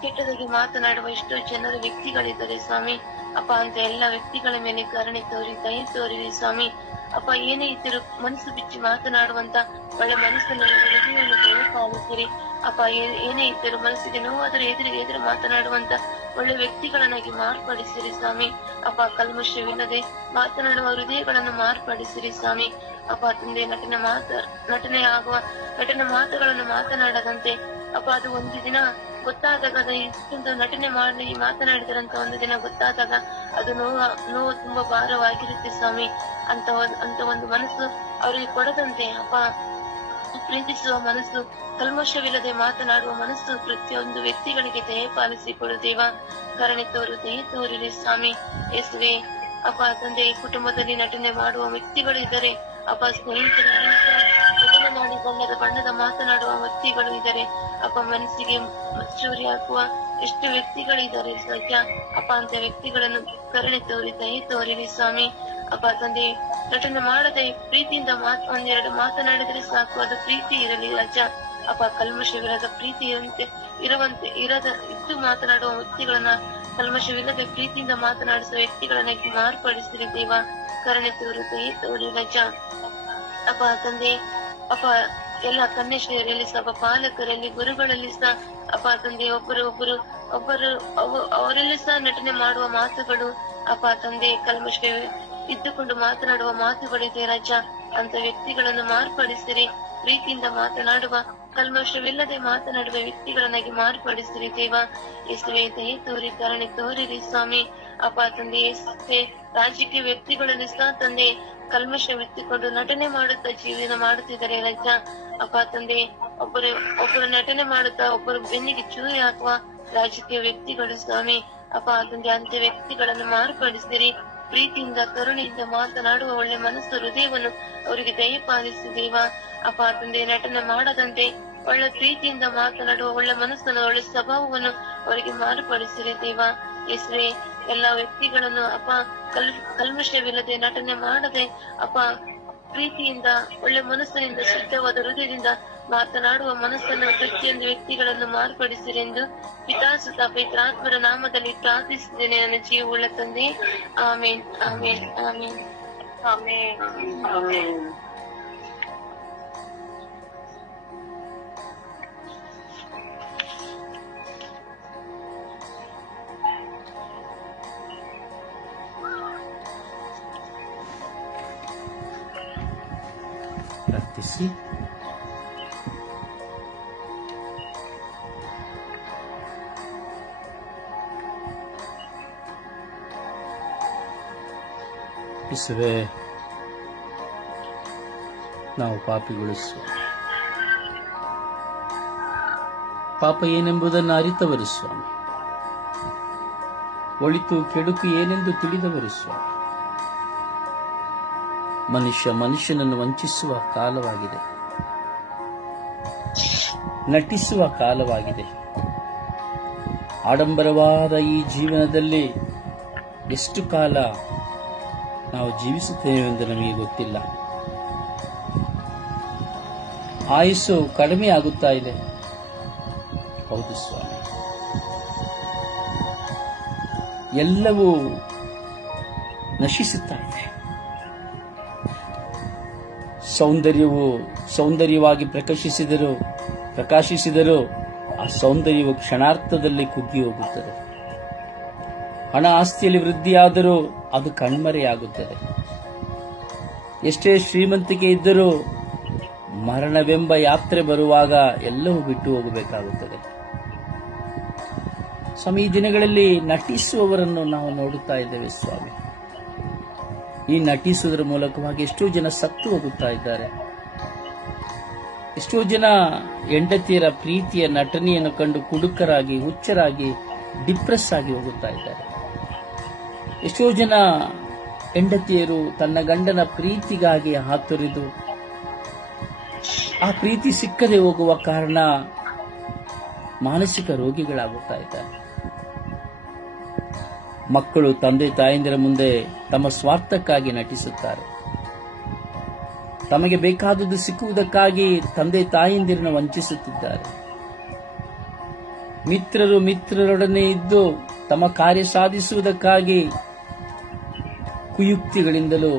ಕೆಟ್ಟದಾಗಿ ಮಾತನಾಡುವ ಎಷ್ಟೋ ಜನರ ವ್ಯಕ್ತಿಗಳಿದ್ದಾರೆ ಸ್ವಾಮಿ. ಅಪ್ಪ, ಅಂತ ಎಲ್ಲಾ ವ್ಯಕ್ತಿಗಳ ಮೇಲೆ ಕರುಣೆ ತೋರಿ, ದಯ ತೋರಿರಿ ಸ್ವಾಮಿ. ಅಪ್ಪ, ಏನೇ ಇದ್ದರೂ ಮನಸ್ಸು ಬಿಚ್ಚಿ ಮಾತನಾಡುವಂತ ಒಳ್ಳೆ ಮನಸ್ಸನ್ನು ಹೃದಯವನ್ನು ದಯ ಪಾಲಿಸಿರಿ ಅಪ್ಪ. ಏನೇ ಇದ್ದರೂ ಮನಸ್ಸಿಗೆ ನೋವಾದರೂ ಎದುರು ಮಾತನಾಡುವಂತ ಒಳ್ಳೆ ವ್ಯಕ್ತಿಗಳನ್ನಾಗಿ ಮಾರ್ಪಡಿಸಿರಿ ಸ್ವಾಮಿ. ಅಪ್ಪ ಕಲ್ಮಶವಿಲ್ಲದೆ ಮಾತನಾಡುವ ಹೃದಯಗಳನ್ನು ಮಾರ್ಪಡಿಸಿರಿ ಸ್ವಾಮಿ. ಅಪ್ಪ ತಂದೆ ನಟನ ಮಾತುಗಳನ್ನು ಮಾತನಾಡದಂತೆ ಅಪ್ಪ ಅದು ಒಂದು ದಿನ ಗೊತ್ತಾದಾಗ, ಅದು ಇಷ್ಟೊಂದು ನಟನೆ ಮಾಡಿ ಮಾತನಾಡಿದರಂತ ಒಂದು ದಿನ ಗೊತ್ತಾದಾಗ ಅದು ನೋವು ತುಂಬಾ ಭಾರವಾಗಿರುತ್ತೆ ಸ್ವಾಮಿ. ಅಂತ ಒಂದು ಮನಸ್ಸು ಅವರಿಗೆ ಕೊಡದಂತೆ ಅಪ್ಪ ಪ್ರೀತಿಸುವ ಮನಸ್ಸು, ಕಲ್ಮಶವಿಲ್ಲದೆ ಮಾತನಾಡುವ ಮನಸ್ಸು ಪ್ರತಿಯೊಂದು ವ್ಯಕ್ತಿಗಳಿಗೆ ದಯಪಾಲಿಸಿ ಕೊಡು ದೇವ. ಕರುಣೆ ತೋರು, ದಯ ತೋರಿರಿ ಸ್ವಾಮಿ. ಯೇಸುವೆ ಅಪ್ಪ ತಂದೆ, ಕುಟುಂಬದಲ್ಲಿ ನಟನೆ ಮಾಡುವ ವ್ಯಕ್ತಿಗಳು ಇದ್ದಾರೆ ಅಪ್ಪ. ಸ್ನೇಹಿತರು ನಟನೆ ಮಾಡಿ ಬಣ್ಣದ ಮಾತನಾಡುವ ವ್ಯಕ್ತಿಗಳು ಇದ್ದಾರೆ ಅಪ್ಪ. ಮನಸ್ಸಿಗೆ ಚೂರಿ ಹಾಕುವ ಎಷ್ಟು ವ್ಯಕ್ತಿಗಳಿದ್ದಾರೆ ಸತ್ಯ ಅಪ್ಪ. ಅಂತ ವ್ಯಕ್ತಿಗಳನ್ನು ಕರುಣೆ ತೋರಿ, ದಯ ತೋರಿರಿ ಸ್ವಾಮಿ. ಅಪ್ಪ ತಂದೆ, ನಟನೆ ಮಾಡದೆ ಪ್ರೀತಿಯಿಂದ ಒಂದೆರಡು ಮಾತನಾಡಿದ್ರೆ ಸಾಕು, ಅದು ಪ್ರೀತಿ ಇರಲಿ ಅಜ್ಜ ಅಪ್ಪ. ಕಲ್ಮಶವಿಲ್ಲದ ಪ್ರೀತಿ ಇದ್ದು ಮಾತನಾಡುವ ವ್ಯಕ್ತಿಗಳನ್ನ, ಕಲ್ಮಶವಿಲ್ಲದೆ ಪ್ರೀತಿಯಿಂದ ಮಾತನಾಡಿಸುವ ವ್ಯಕ್ತಿಗಳನ್ನಾಗಿ ಮಾರ್ಪಡಿಸಿರಿ ದೇವ. ಕರುಣೆ ತೋರು, ದಯ ತೋರಿ ಅಜ್ಜ ಅಪ್ಪ ತಂದೆ. ಅಪ್ಪ ಎಲ್ಲ ಕನ್ಯಶ್ರೀಯರಲ್ಲಿ ಸಹ, ಪಾಲಕರಲ್ಲಿ, ಗುರುಗಳಲ್ಲಿ ಸಹ ಅಪ್ಪ ತಂದೆ, ಒಬ್ಬರು ಅವರಲ್ಲಿ ಸಹ ನಟನೆ ಮಾಡುವ ಮಾತುಗಳು ಅಪ್ಪ ತಂದೆ, ಕಲ್ಮಶ ಇದ್ದುಕೊಂಡು ಮಾತನಾಡುವ ಮಾತುಗಳಿದೆ ರಾಜ. ಅಂತ ವ್ಯಕ್ತಿಗಳನ್ನು ಮಾರ್ಪಡಿಸಿರಿ. ಪ್ರೀತಿಯಿಂದ ಮಾತನಾಡುವ, ಕಲ್ಮಶವಿಲ್ಲದೆ ಮಾತನಾಡುವ ವ್ಯಕ್ತಿಗಳನ್ನಾಗಿ ಮಾರ್ಪಡಿಸಿರಿ ದೇವ. ಯೇಸುವೆ ದಯ ತೋರಿ, ಕರುಣೆ ತೋರಿರಿ ಸ್ವಾಮಿ. ಅಪ್ಪ ತಂದೆ, ಯೇಸುವೆ ರಾಜಕೀಯ ವ್ಯಕ್ತಿಗಳಲ್ಲಿ ಸಹ ತಂದೆ ಕಲ್ಮಶವೆತ್ತಿಕೊಂಡು ನಟನೆ ಮಾಡುತ್ತಾ ಜೀವನ ಮಾಡುತ್ತಿದ್ದಾರೆ ರಾಜ. ಅಪ್ಪ ತಂದೆ, ಒಬ್ಬರು ನಟನೆ ಮಾಡುತ್ತಾ ಒಬ್ಬರು ಬೆನ್ನಿಗೆ ಚೂರಿ ಹಾಕುವ ರಾಜಕೀಯ ವ್ಯಕ್ತಿಗಳು ಸ್ವಾಮಿ. ಅಪ್ಪ ತಂದೆ, ಅಂತ ವ್ಯಕ್ತಿಗಳನ್ನು ಮಾರ್ಪಡಿಸಿರಿ. ಪ್ರೀತಿಯಿಂದ ಕರುಣೆಯಿಂದ ಮಾತನಾಡುವ ಒಳ್ಳೆ ಮನಸ್ಸು, ಹೃದಯವನ್ನು ಅವರಿಗೆ ದಯಪಾಲಿಸಿ ದೇವ. ಅಪ್ಪ ತಂದೆ, ನಟನೆ ಮಾಡದಂತೆ ಒಳ್ಳೆ ಪ್ರೀತಿಯಿಂದ ಮಾತನಾಡುವ ಒಳ್ಳೆ ಮನಸ್ಸನ್ನು, ಒಳ್ಳೆ ಸ್ವಭಾವವನ್ನು ಅವರಿಗೆ ಮಾರ್ಪಡಿಸಿರಿ ದೇವ. ಯೇಸುವೆ ಎಲ್ಲಾ ವ್ಯಕ್ತಿಗಳನ್ನು ಅಪ್ಪ ಕಲ್ಮಶವಿಲ್ಲದೆ ನಟನೆ ಮಾಡದೆ ಅಪ್ಪ ಪ್ರೀತಿಯಿಂದ ಒಳ್ಳೆ ಮನಸ್ಸಿನಿಂದ ಶುದ್ಧವಾದ ಹೃದಯದಿಂದ ಮಾತನಾಡುವ ಮನಸ್ಸನ್ನು ಪ್ರತಿಯೊಂದು ವ್ಯಕ್ತಿಗಳನ್ನು ಮಾರ್ಪಡಿಸಿರಿ ಎಂದು ಪಿತಾಸುತ ಪವಿತ್ರಾತ್ಮರ ನಾಮದಲ್ಲಿ ಪ್ರಾರ್ಥಿಸಿದ್ದೇನೆ ನನ್ನ ಜೀವವುಳ್ಳ ತಂದೆ. ಆಮೇನ್, ಆಮೇನ್, ಆಮೇನ್, ಆಮೆನ್. ಪ್ರಾರ್ಥಿಸಿ. ಯೇಸುವೇ, ನಾವು ಪಾಪಿಗಳು ಸ್ವಾಮಿ. ಪಾಪ ಏನೆಂಬುದನ್ನು ಅರಿತವರು ಸ್ವಾಮಿ. ಒಳಿತು ಕೆಡುಕು ಏನೆಂದು ತಿಳಿದವರು ಸ್ವಾಮಿ. ಮನುಷ್ಯನನ್ನು ವಂಚಿಸುವ ಕಾಲವಾಗಿದೆ, ನಟಿಸುವ ಕಾಲವಾಗಿದೆ. ಆಡಂಬರವಾದ ಈ ಜೀವನದಲ್ಲಿ ಎಷ್ಟು ಕಾಲ ನಾವು ಜೀವಿಸುತ್ತೇವೆಂದು ನಮಗೆ ಗೊತ್ತಿಲ್ಲ. ಆಯುಸ್ಸು ಕಡಿಮೆ ಆಗುತ್ತಾ ಇದೆ. ಹೌದು ಸ್ವಾಮಿ, ಎಲ್ಲವೂ ನಶಿಸುತ್ತಾ ಇದೆ. ಸೌಂದರ್ಯವಾಗಿ ಪ್ರಕಾಶಿಸಿದರೂ ಆ ಸೌಂದರ್ಯವು ಕ್ಷಣಾರ್ಥದಲ್ಲಿ ಕುಗ್ಗಿ ಹೋಗುತ್ತದೆ. ಹಣ ಆಸ್ತಿಯಲ್ಲಿ ವೃದ್ಧಿಯಾದರೂ ಅದು ಕಣ್ಮರೆಯಾಗುತ್ತದೆ. ಎಷ್ಟೇ ಶ್ರೀಮಂತಿಕೆ ಇದ್ದರೂ ಮರಣವೆಂಬ ಯಾತ್ರೆ ಬರುವಾಗ ಎಲ್ಲವೂ ಬಿಟ್ಟು ಹೋಗಬೇಕಾಗುತ್ತದೆ. ಸ್ವಾಮಿ, ಈ ದಿನಗಳಲ್ಲಿ ನಟಿಸುವವರನ್ನು ನಾವು ನೋಡುತ್ತಾ ಇದ್ದೇವೆ ಸ್ವಾಮಿ. ಈ ನಟಿಸುವುದರ ಮೂಲಕವಾಗಿ ಎಷ್ಟೋ ಜನ ಸತ್ತು ಹೋಗುತ್ತಾ ಇದ್ದಾರೆ. ಎಷ್ಟೋ ಜನ ಹೆಂಡತಿಯರ ಪ್ರೀತಿಯ ನಟನೆಯನ್ನು ಕಂಡು ಕುಡುಕರಾಗಿ, ಹುಚ್ಚರಾಗಿ, ಡಿಪ್ರೆಸ್ ಆಗಿ ಹೋಗುತ್ತಾ ಇದ್ದಾರೆ. ಎಷ್ಟೋ ಜನ ಹೆಂಡತಿಯರು ತನ್ನ ಗಂಡನ ಪ್ರೀತಿಗಾಗಿ ಹಾತೊರೆದು ಆ ಪ್ರೀತಿ ಸಿಕ್ಕದೆ ಹೋಗುವ ಕಾರಣ ಮಾನಸಿಕ ರೋಗಿಗಳಾಗುತ್ತಾ ಇದ್ದಾರೆ. ಮಕ್ಕಳು ತಂದೆ ತಾಯಂದಿರ ಮುಂದೆ ತಮ್ಮ ಸ್ವಾರ್ಥಕ್ಕಾಗಿ ನಟಿಸುತ್ತಾರೆ. ತಮಗೆ ಬೇಕಾದುದು ಸಿಕ್ಕುವುದಕ್ಕಾಗಿ ತಂದೆ ತಾಯಂದಿರನ್ನು ವಂಚಿಸುತ್ತಿದ್ದಾರೆ. ಮಿತ್ರರೊಡನೆ ಇದ್ದು ತಮ್ಮ ಕಾರ್ಯ ಸಾಧಿಸುವುದಕ್ಕಾಗಿ ಕುಯುಕ್ತಿಗಳಿಂದಲೂ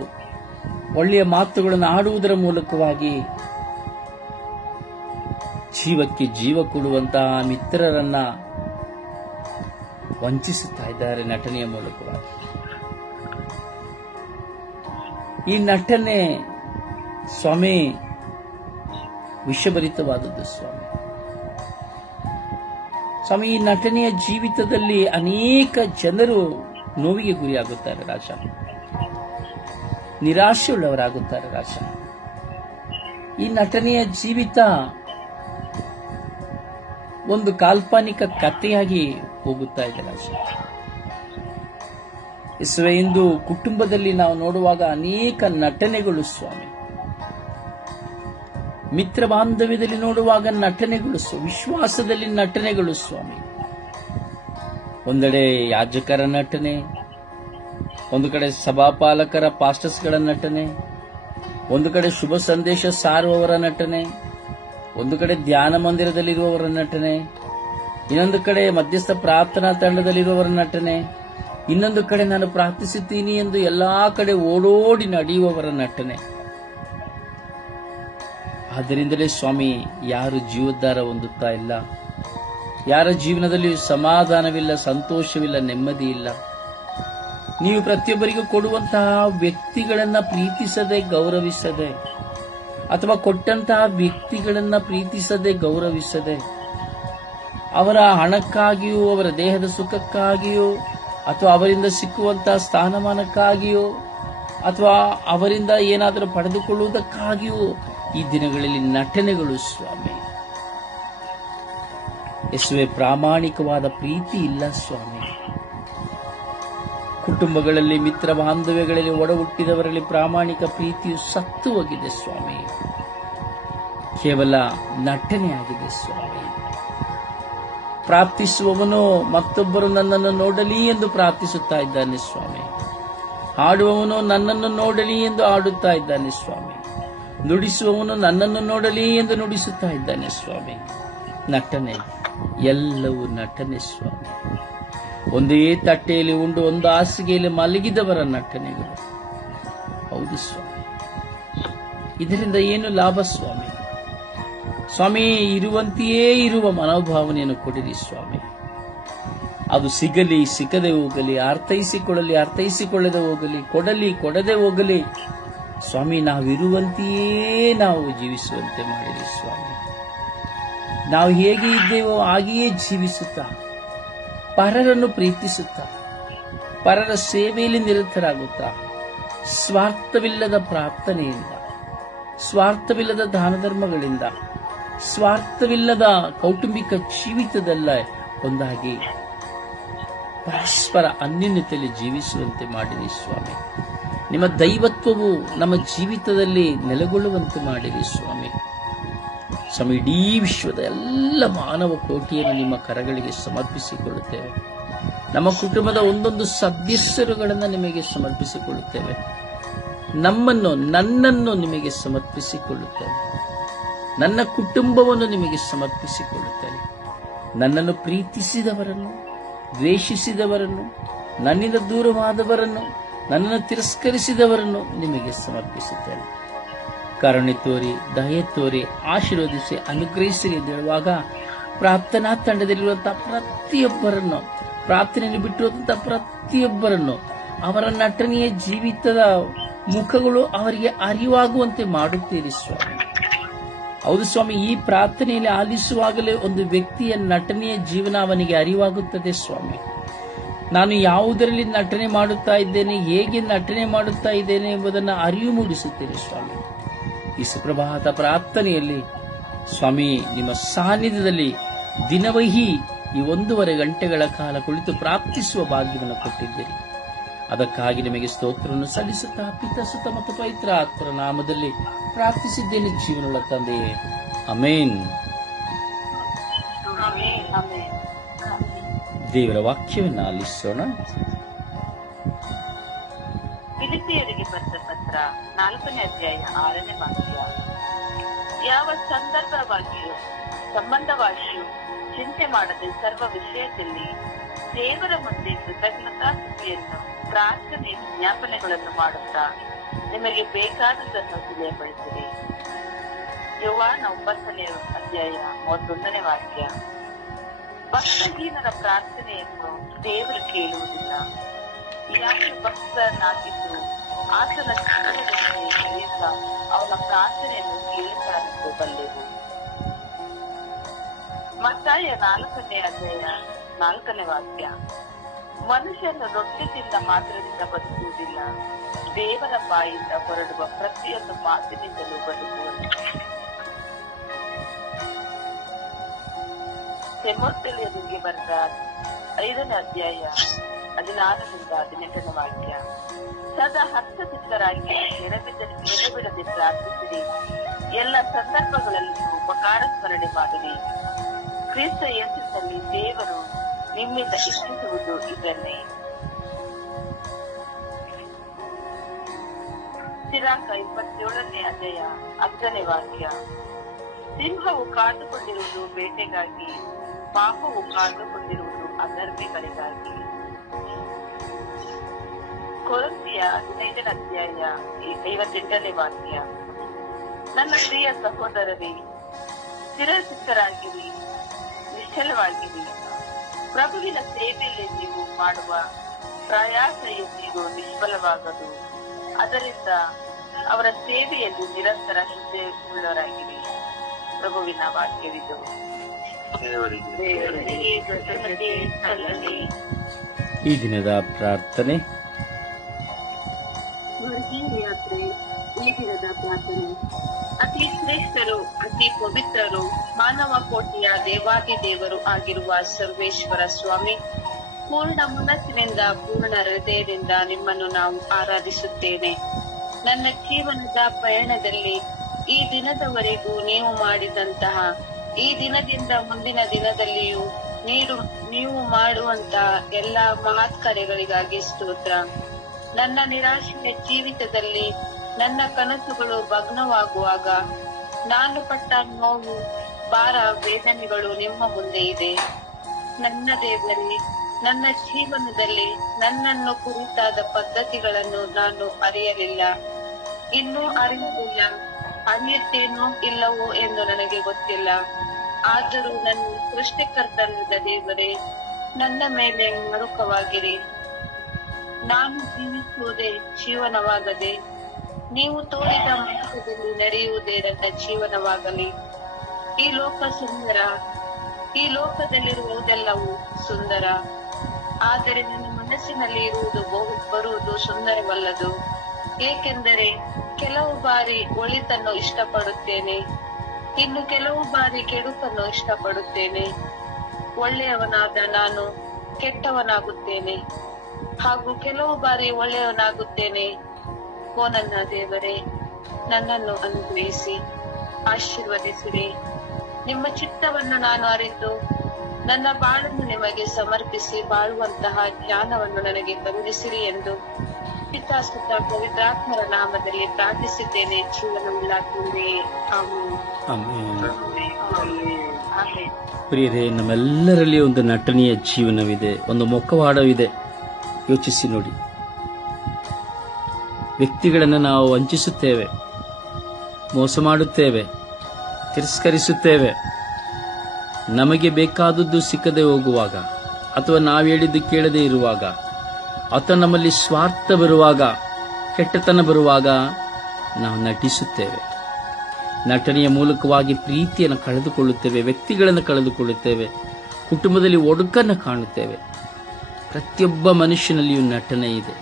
ಒಳ್ಳೆಯ ಮಾತುಗಳನ್ನು ಆಡುವುದರ ಮೂಲಕವಾಗಿ ಜೀವಕ್ಕೆ ಜೀವ ಕೊಡುವಂತಹ ಮಿತ್ರರನ್ನ ವಂಚಿಸುತ್ತಾ ಇದ್ದಾರೆ ನಟನೆಯ ಮೂಲಕವಾಗಿ. ಈ ನಟನೆ ಸ್ವಾಮಿ ವಿಷಭರಿತವಾದದ್ದು ಸ್ವಾಮಿ. ಸ್ವಾಮಿ, ಈ ನಟನೆಯ ಜೀವಿತದಲ್ಲಿ ಅನೇಕ ಜನರು ನೋವಿಗೆ ಗುರಿಯಾಗುತ್ತಾರೆ ರಾಜ, ನಿರಾಶೆಯುಳ್ಳವರಾಗುತ್ತಾರೆ ರಾಜ. ಈ ನಟನೆಯ ಜೀವಿತ ಒಂದು ಕಾಲ್ಪನಿಕ ಕಥೆಯಾಗಿ ಹೋಗುತ್ತಾ ಇದೆ ರಾಜ. ಇಂದು ಕುಟುಂಬದಲ್ಲಿ ನಾವು ನೋಡುವಾಗ ಅನೇಕ ನಟನೆಗಳು ಸ್ವಾಮಿ, ಮಿತ್ರ ಬಾಂಧವ್ಯದಲ್ಲಿ ನೋಡುವಾಗ ನಟನೆಗಳು, ವಿಶ್ವಾಸದಲ್ಲಿ ನಟನೆಗಳು ಸ್ವಾಮಿ. ಒಂದೆಡೆ ಯಾಜಕರ ನಟನೆ, ಒಂದು ಕಡೆ ಸಭಾಪಾಲಕರ ಪಾಸ್ಟರ್ಸ್ಗಳ ನಟನೆ, ಒಂದು ಕಡೆ ಶುಭ ಸಂದೇಶ ಸಾರುವವರ ನಟನೆ, ಒಂದು ಕಡೆ ಧ್ಯಾನ ಮಂದಿರದಲ್ಲಿರುವವರ ನಟನೆ, ಇನ್ನೊಂದು ಕಡೆ ಮಧ್ಯಸ್ಥ ಪ್ರಾರ್ಥನಾ ತಂಡದಲ್ಲಿರುವವರ ನಟನೆ, ಇನ್ನೊಂದು ಕಡೆ ನಾನು ಪ್ರಾರ್ಥಿಸುತ್ತೀನಿ ಎಂದು ಎಲ್ಲಾ ಕಡೆ ಓಡೋಡಿ ನಡೆಯುವವರ ನಟನೆ. ಆದ್ದರಿಂದಲೇ ಸ್ವಾಮಿ, ಯಾರು ಜೀವೋದ್ಧಾರ ಹೊಂದುತ್ತಾ ಇಲ್ಲ, ಯಾರ ಜೀವನದಲ್ಲಿ ಸಮಾಧಾನವಿಲ್ಲ, ಸಂತೋಷವಿಲ್ಲ, ನೆಮ್ಮದಿ ಇಲ್ಲ. ನೀವು ಪ್ರತಿಯೊಬ್ಬರಿಗೂ ಕೊಡುವಂತಹ ವ್ಯಕ್ತಿಗಳನ್ನ ಪ್ರೀತಿಸದೆ ಗೌರವಿಸದೆ, ಅಥವಾ ಕೊಟ್ಟಂತಹ ವ್ಯಕ್ತಿಗಳನ್ನ ಪ್ರೀತಿಸದೆ ಗೌರವಿಸದೆ, ಅವರ ಹಣಕ್ಕಾಗಿಯೋ, ಅವರ ದೇಹದ ಸುಖಕ್ಕಾಗಿಯೋ, ಅಥವಾ ಅವರಿಂದ ಸಿಕ್ಕುವಂತಹ ಸ್ಥಾನಮಾನಕ್ಕಾಗಿಯೋ, ಅಥವಾ ಅವರಿಂದ ಏನಾದರೂ ಪಡೆದುಕೊಳ್ಳುವುದಕ್ಕಾಗಿಯೋ ಈ ದಿನಗಳಲ್ಲಿ ನಟನೆಗಳು ಸ್ವಾಮಿ. ಯೇಸುವೆ, ಪ್ರಾಮಾಣಿಕವಾದ ಪ್ರೀತಿ ಇಲ್ಲ ಸ್ವಾಮಿ. ಕುಟುಂಬಗಳಲ್ಲಿ, ಮಿತ್ರ ಬಾಂಧವ್ಯಗಳಲ್ಲಿ ಒಡ ಹುಟ್ಟಿದವರಲ್ಲಿ ಪ್ರಾಮಾಣಿಕ ಪ್ರೀತಿಯು ಸತ್ತು ಹೋಗಿದೆ ಸ್ವಾಮಿ. ಕೇವಲ ನಟನೆ ಆಗಿದೆ ಸ್ವಾಮಿ. ಪ್ರಾರ್ಥಿಸುವವನು ಮತ್ತೊಬ್ಬರು ನನ್ನನ್ನು ನೋಡಲಿ ಎಂದು ಪ್ರಾರ್ಥಿಸುತ್ತಾ ಇದ್ದಾನೆ ಸ್ವಾಮಿ. ಹಾಡುವವನು ನನ್ನನ್ನು ನೋಡಲಿ ಎಂದು ಹಾಡುತ್ತಾ ಇದ್ದಾನೆ ಸ್ವಾಮಿ. ನುಡಿಸುವವನು ನನ್ನನ್ನು ನೋಡಲಿ ಎಂದು ನುಡಿಸುತ್ತಾ ಇದ್ದಾನೆ ಸ್ವಾಮಿ. ನಟನೆ, ಎಲ್ಲವೂ ನಟನೆ ಸ್ವಾಮಿ. ಒಂದೇ ತಟ್ಟೆಯಲ್ಲಿ ಉಂಡು ಒಂದು ಹಾಸಿಗೆಯಲ್ಲಿ ಮಲಗಿದವರ ನಟನೆಗಳು. ಹೌದು ಸ್ವಾಮಿ, ಇದರಿಂದ ಏನು ಲಾಭ ಸ್ವಾಮಿ? ಸ್ವಾಮಿ, ಇರುವಂತೆಯೇ ಇರುವ ಮನೋಭಾವನೆಯನ್ನು ಕೊಡಿರಿ ಸ್ವಾಮಿ. ಅದು ಸಿಗಲಿ, ಸಿಕ್ಕದೆ ಹೋಗಲಿ, ಅರ್ಥೈಸಿಕೊಳ್ಳಲಿ, ಅರ್ಥೈಸಿಕೊಳ್ಳದೆ ಹೋಗಲಿ, ಕೊಡಲಿ, ಕೊಡದೆ ಹೋಗಲಿ ಸ್ವಾಮಿ, ನಾವಿರುವಂತೆಯೇ ನಾವು ಜೀವಿಸುವಂತೆ ಮಾಡಿರಿ ಸ್ವಾಮಿ. ನಾವು ಹೇಗೆ ಇದ್ದೇವೋ ಹಾಗೆಯೇ ಜೀವಿಸುತ್ತಾ, ಪರರನ್ನು ಪ್ರೀತಿಸುತ್ತಾ, ಪರರ ಸೇವೆಯಲ್ಲಿ ನಿರತರಾಗುತ್ತಾ, ಸ್ವಾರ್ಥವಿಲ್ಲದ ಪ್ರಾರ್ಥನೆಯಿಂದ, ಸ್ವಾರ್ಥವಿಲ್ಲದ ದಾನ ಧರ್ಮಗಳಿಂದ, ಸ್ವಾರ್ಥವಿಲ್ಲದ ಕೌಟುಂಬಿಕ ಜೀವಿತದಲ್ಲ ಒಂದಾಗಿ ಪರಸ್ಪರ ಅನ್ಯೋನ್ಯತೆಯಲ್ಲಿ ಜೀವಿಸುವಂತೆ ಮಾಡಿರಿ ಸ್ವಾಮಿ. ನಿಮ್ಮ ದೈವತ್ವವು ನಮ್ಮ ಜೀವಿತದಲ್ಲಿ ನೆಲೆಗೊಳ್ಳುವಂತೆ ಮಾಡಿರಿ ಸ್ವಾಮಿ. ಸ್ವಾಮಿ, ಇಡೀ ವಿಶ್ವದ ಎಲ್ಲ ಮಾನವ ಕೋಟಿಯನ್ನು ನಿಮ್ಮ ಕರಗಳಿಗೆ ಸಮರ್ಪಿಸಿಕೊಳ್ಳುತ್ತೇವೆ. ನಮ್ಮ ಕುಟುಂಬದ ಒಂದೊಂದು ಸದಸ್ಯರುಗಳನ್ನು ನಿಮಗೆ ಸಮರ್ಪಿಸಿಕೊಳ್ಳುತ್ತೇವೆ. ನನ್ನನ್ನು ನಿಮಗೆ ಸಮರ್ಪಿಸಿಕೊಳ್ಳುತ್ತೇವೆ. ನನ್ನ ಕುಟುಂಬವನ್ನು ನಿಮಗೆ ಸಮರ್ಪಿಸಿಕೊಳ್ಳುತ್ತೇನೆ. ನನ್ನನ್ನು ಪ್ರೀತಿಸಿದವರನ್ನು, ದ್ವೇಷಿಸಿದವರನ್ನು, ನನ್ನಿಂದ ದೂರವಾದವರನ್ನು, ನನ್ನನ್ನು ತಿರಸ್ಕರಿಸಿದವರನ್ನು ನಿಮಗೆ ಸಮರ್ಪಿಸುತ್ತೇನೆ. ಕರುಣೆ ತೋರಿ, ದಯೆ ತೋರಿ, ಆಶೀರ್ವದಿಸಿ, ಅನುಗ್ರಹಿಸಿರಿ ಎಂದು ಹೇಳುವಾಗ ಪ್ರಾರ್ಥನಾ ತಂಡದಲ್ಲಿರುವಂತಹ ಪ್ರತಿಯೊಬ್ಬರನ್ನು, ಪ್ರಾರ್ಥನೆಯನ್ನು ಬಿಟ್ಟಿರುವಂತಹ ಪ್ರತಿಯೊಬ್ಬರನ್ನು, ಅವರ ನಟನೆಯ ಜೀವಿತದ ಮುಖಗಳು ಅವರಿಗೆ ಅರಿವಾಗುವಂತೆ ಮಾಡುತ್ತೀರಿ ಸ್ವಾಮಿ. ಹೌದು ಸ್ವಾಮಿ, ಈ ಪ್ರಾರ್ಥನೆಯಲ್ಲಿ ಆಲಿಸುವಾಗಲೇ ಒಂದು ವ್ಯಕ್ತಿಯ ನಟನೆಯ ಜೀವನ ಅವನಿಗೆ ಅರಿವಾಗುತ್ತದೆ ಸ್ವಾಮಿ. ನಾನು ಯಾವುದರಲ್ಲಿ ನಟನೆ ಮಾಡುತ್ತಾ ಇದ್ದೇನೆ, ಹೇಗೆ ನಟನೆ ಮಾಡುತ್ತಾ ಇದ್ದೇನೆ ಎಂಬುದನ್ನು ಅರಿವು ಮೂಡಿಸುತ್ತೇನೆ ಸ್ವಾಮಿ. ಈ ಸುಪ್ರಭಾತ ಪ್ರಾರ್ಥನೆಯಲ್ಲಿ ಸ್ವಾಮಿ, ನಿಮ್ಮ ಸಾನ್ನಿಧ್ಯದಲ್ಲಿ ದಿನವಹಿ ಈ 1.5 ಗಂಟೆಗಳ ಕಾಲ ಕುಳಿತು ಪ್ರಾರ್ಥಿಸುವ ಭಾಗ್ಯವನ್ನು ಕೊಟ್ಟಿದ್ದೀರಿ. ಅದಕ್ಕಾಗಿ ನಿಮಗೆ ಸ್ತೋತ್ರವನ್ನು ಸಲ್ಲಿಸುತ್ತಾ ಪಿತ, ಸುತ ಮತ್ತು ಪವಿತ್ರ ಆತ್ಮರ ನಾಮದಲ್ಲಿ ಪ್ರಾರ್ಥಿಸಿದ್ದೇನೆ ಜೀವನಗಳ ತಂದೆಯೇ, ಆಮೆನ್. ದೇವರ ವಾಕ್ಯವನ್ನು ಆಲಿಸೋಣ. ಫಿಲಿಪಿಯರಿಗೆ ಬರೆದ ಪತ್ರ 4ನೇ ಅಧ್ಯಾಯ 6ನೇ ವಾಕ್ಯ. ಯಾವ ಸಂದರ್ಭವಾಗಿಯೂ ಸಂಬಂಧವಾಗಿಯೂ ಚಿಂತೆ ಮಾಡದೆ ಸರ್ವ ವಿಷಯದಲ್ಲಿ ದೇವರ ಮುಂದೆ ಕೃತಜ್ಞತಾ ಸ್ತುತಿಯನ್ನು, ಪ್ರಾರ್ಥನೆ, ಜ್ಞಾಪನೆಗಳನ್ನು ಮಾಡುತ್ತಾ ನಿಮಗೆ ಬೇಕಾದದನ್ನು ತಿಳಿಯಪಡಿಸಿರಿ. ಯೋವಾನ 9ನೇ ಅಧ್ಯಾಯ 31ನೇ ವಾಕ್ಯ. ಭಕ್ತಹೀನರ ಪ್ರಾರ್ಥನೆಯನ್ನು ದೇವರು ಕೇಳುವುದಿಲ್ಲ. ಯಾಕೆ ಭಕ್ತನಾಗಿದ್ದು ಆತನ ಚಿತ್ತದಲ್ಲಿ ನಡೆಯುತ್ತ ಅವನ ಪ್ರಾರ್ಥನೆಯನ್ನು ಕೇಳುತ್ತಾನೆಂದು ಬಲ್ಲೆವು. ಮತ್ತಾಯ 4ನೇ ಅಧ್ಯಾಯ 4ನೇ ವಾಕ್ಯ. ಮನುಷ್ಯನು ರೊಟ್ಟಿ ತಿಂದ ಮಾತ್ರದಿಂದ ಬದುಕುವುದಿಲ್ಲ, ದೇವರ ಬಾಯಿಂದ ಹೊರಡುವ ಪ್ರತಿಯೊಂದು ಮಾತಿನಿಂದಲೂ ಬದುಕುವುದು. ತಿಮೋಥೆಯರಿಗೆ ಬರೆದ 5ನೇ ಅಧ್ಯಾಯ 16ರಿಂದ 18ನೇ ವಾಕ್ಯ. ಸದಾ ಹರ್ಷಚಿತ್ತರಾಗಿ ನೆರಬಿಡದೆ ಪ್ರಾರ್ಥಿಸಿರಿ, ಎಲ್ಲ ಸಂದರ್ಭಗಳಲ್ಲಿ ಉಪಕಾರ ಸ್ಮರಣೆ ಮಾಡಿರಿ. ಕ್ರಿಸ್ತ ಯೇಸುವಿನಲ್ಲಿ ದೇವರು ನಿಮ್ಮಿಂದ ಇಚ್ಛಿಸುವುದು ಇದನ್ನೇ. ಸಿರಾಕ 27ನೇ ಅಧ್ಯಾಯ 10ನೇ ವಾಕ್ಯ. ಸಿಂಹವು ಕಾದುಕೊಂಡಿರುವುದು ಬೇಟೆಗಾಗಿ, ಪಾಪವು ಕಾದುಕೊಂಡಿರುವುದು ಅಧರ್ಮಿಗಳಿಗಾಗಿ. ಕೊರಿಂಥಿಯ 15ನೇ ಅಧ್ಯಾಯ 58ನೇ ವಾಕ್ಯ. ನನ್ನ ಪ್ರಿಯ ಸಹೋದರರೇ, ಸ್ಥಿರಚಿತ್ತರಾಗಿರಿ, ನಿಶ್ಚಲವಾಗಿರಿ. ಪ್ರಭುವಿನ ಸೇವೆಯಲ್ಲಿ ನೀವು ಮಾಡುವ ಪ್ರಯಾಸ ಎಂದಿಗೂ ನಿಷ್ಫಲವಾಗದು. ಅದರಿಂದ ಅವರ ಸೇವೆಯಲ್ಲಿ ನಿರಂತರ ಶ್ರದ್ಧೆಯುಳ್ಳವರಾಗಿರಿ. ಪ್ರಭುವಿನ ವಾಕ್ಯವಿದು. ಈ ದಿನದ ಪ್ರಾರ್ಥನೆ. ಯಾತ್ರೆ ಈ ದಿನದ ಪ್ರಾರ್ಥನೆ. ಅತಿ ಶ್ರೇಷ್ಠರು, ಅತಿ ಪವಿತ್ರರು, ಮಾನವ ಕೋಟಿಯ ದೇವಾದಿದೇವರು ಆಗಿರುವ ಸರ್ವೇಶ್ವರ ಸ್ವಾಮಿ, ಪೂರ್ಣ ಮನಸ್ಸಿನಿಂದ ಪೂರ್ಣ ಹೃದಯದಿಂದ ನಿಮ್ಮನ್ನು ನಾವು ಆರಾಧಿಸುತ್ತೇನೆ. ನನ್ನ ಜೀವನದ ಪಯಣದಲ್ಲಿ ಈ ದಿನದವರೆಗೂ ನೀವು ಮಾಡಿದಂತಹ, ಈ ದಿನದಿಂದ ಮುಂದಿನ ದಿನದಲ್ಲಿಯೂ ನೀವು ಮಾಡುವಂತಹ ಎಲ್ಲಾ ಮಹತ್ ಕಾರ್ಯಗಳಿಗಾಗಿ ಸ್ತೋತ್ರ. ನನ್ನ ನಿರಾಶೆಯ ಜೀವಿತದಲ್ಲಿ ನನ್ನ ಕನಸುಗಳು ಭಗ್ನವಾಗುವಾಗ ನಾನು ಪಟ್ಟ ನೋವು, ಭಾರ, ವೇದನೆಗಳು ನಿಮ್ಮ ಮುಂದೆ ಇದೆ. ನನ್ನ ದೇವರೇ, ನನ್ನ ಜೀವನದಲ್ಲಿ ನನ್ನನ್ನು ಕುರಿತಾದ ಪದ್ಧತಿಗಳನ್ನು ನಾನು ಅರಿಯಲಿಲ್ಲ, ಇನ್ನೂ ಅರಿಯಲಿಲ್ಲ. ಅರಿಯುತ್ತೇನೋ ಇಲ್ಲವೋ ಎಂದು ನನಗೆ ಗೊತ್ತಿಲ್ಲ. ಆದರೂ ನನ್ನ ಸೃಷ್ಟಿಕರ್ತನಾದ ದೇವರೇ, ನನ್ನ ಮೇಲೆ ಮರುಕವಾಗಿರಿ. ನಾನು ಜೀವಿಸುವುದೇ ಜೀವನವಾಗದೆ, ನೀವು ತೋರಿದ ಮಾರ್ಗದಲ್ಲಿ ನಡೆಯುವುದೇ ನನ್ನ ಜೀವನವಾಗಲಿ. ಈ ಲೋಕ ಸುಂದರ, ಈ ಲೋಕದಲ್ಲಿರುವುದೆಲ್ಲವೂ ಸುಂದರ, ಆದರೆ ನನ್ನ ಮನಸ್ಸಿನಲ್ಲಿ ಇರುವುದು ಬರುವುದು ಸುಂದರವಲ್ಲದು. ಏಕೆಂದರೆ ಕೆಲವು ಬಾರಿ ಒಳಿತನ್ನು ಇಷ್ಟಪಡುತ್ತೇನೆ, ಇನ್ನು ಕೆಲವು ಬಾರಿ ಕೆಡುಕನ್ನು ಇಷ್ಟಪಡುತ್ತೇನೆ. ಒಳ್ಳೆಯವನಾದ ನಾನು ಕೆಟ್ಟವನಾಗುತ್ತೇನೆ, ಹಾಗೂ ಕೆಲವು ಬಾರಿ ಒಳ್ಳೆಯವನಾಗುತ್ತೇನೆ. ಓ ನನ್ನ ದೇವರೇ, ನನ್ನನ್ನು ಅನುಗ್ರಹಿಸಿ ಆಶೀರ್ವದಿಸಿರಿ. ನಿಮ್ಮ ಚಿತ್ತವನ್ನು ನಾನು ಅರಿತು ನನ್ನ ಬಾಳನ್ನು ನಿಮಗೆ ಸಮರ್ಪಿಸಿ ಬಾಳುವಂತಹ ಜ್ಞಾನವನ್ನು ನನಗೆ ಕರುಣಿಸಿರಿ ಎಂದು ಪಿತಾ ಸುತ ಪವಿತ್ರಾತ್ಮರ ನಾಮದಲ್ಲಿ ಪ್ರಾರ್ಥಿಸಿದ್ದೇನೆ. ಜೀವನವುಳ್ಳ ತಂದೆಯೇ, ಆಮೆನ್. ಪ್ರಿಯರೇ, ನಮ್ಮೆಲ್ಲರಲ್ಲಿ ಒಂದು ನಟನೆಯ ಜೀವನವಿದೆ, ಒಂದು ಮುಖವಾಡವಿದೆ. ಯೋಚಿಸಿ ನೋಡಿ. ವ್ಯಕ್ತಿಗಳನ್ನು ನಾವು ವಂಚಿಸುತ್ತೇವೆ, ಮೋಸ ಮಾಡುತ್ತೇವೆ, ತಿರಸ್ಕರಿಸುತ್ತೇವೆ. ನಮಗೆ ಬೇಕಾದದ್ದು ಸಿಕ್ಕದೆ ಹೋಗುವಾಗ, ಅಥವಾ ನಾವು ಹೇಳಿದ್ದು ಕೇಳದೆ ಇರುವಾಗ, ಅಥವಾ ನಮ್ಮಲ್ಲಿ ಸ್ವಾರ್ಥ ಬರುವಾಗ, ಕೆಟ್ಟತನ ಬರುವಾಗ ನಾವು ನಟಿಸುತ್ತೇವೆ. ನಟನೆಯ ಮೂಲಕವಾಗಿ ಪ್ರೀತಿಯನ್ನು ಕಳೆದುಕೊಳ್ಳುತ್ತೇವೆ, ವ್ಯಕ್ತಿಗಳನ್ನು ಕಳೆದುಕೊಳ್ಳುತ್ತೇವೆ, ಕುಟುಂಬದಲ್ಲಿ ಒಡುಕನ್ನು ಕಾಣುತ್ತೇವೆ. ಪ್ರತಿಯೊಬ್ಬ ಮನುಷ್ಯನಲ್ಲಿಯೂ ನಟನೆ ಇದೆ.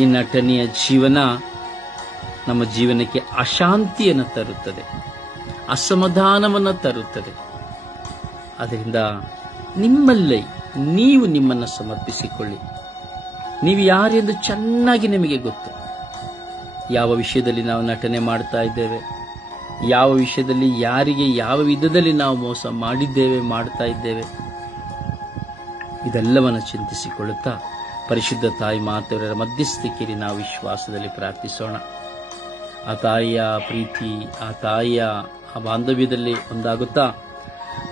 ಈ ನಟನೆಯ ಜೀವನ ನಮ್ಮ ಜೀವನಕ್ಕೆ ಅಶಾಂತಿಯನ್ನು ತರುತ್ತದೆ, ಅಸಮಾಧಾನವನ್ನು ತರುತ್ತದೆ. ಅದರಿಂದ ನಿಮ್ಮಲ್ಲೇ ನೀವು ನಿಮ್ಮನ್ನು ಸಮರ್ಪಿಸಿಕೊಳ್ಳಿ. ನೀವು ಯಾರೆಂದು ಚೆನ್ನಾಗಿ ನಿಮಗೆ ಗೊತ್ತು. ಯಾವ ವಿಷಯದಲ್ಲಿ ನಾವು ನಟನೆ ಮಾಡ್ತಾ ಇದ್ದೇವೆ, ಯಾವ ವಿಷಯದಲ್ಲಿ ಯಾರಿಗೆ ಯಾವ ವಿಧದಲ್ಲಿ ನಾವು ಮೋಸ ಮಾಡಿದ್ದೇವೆ, ಮಾಡ್ತಾ ಇದ್ದೇವೆ, ಇದೆಲ್ಲವನ್ನು ಚಿಂತಿಸಿಕೊಳ್ಳುತ್ತಾ ಪರಿಶುದ್ಧ ತಾಯಿ ಮಾತೆಯವರ ಮಧ್ಯಸ್ಥಿಕೆಯಲ್ಲಿ ನಾವು ವಿಶ್ವಾಸದಲ್ಲಿ ಪ್ರಾರ್ಥಿಸೋಣ. ಆ ತಾಯಿಯ ಪ್ರೀತಿ, ಆ ತಾಯಿಯ ಆ ಬಾಂಧವ್ಯದಲ್ಲಿ ಒಂದಾಗುತ್ತಾ,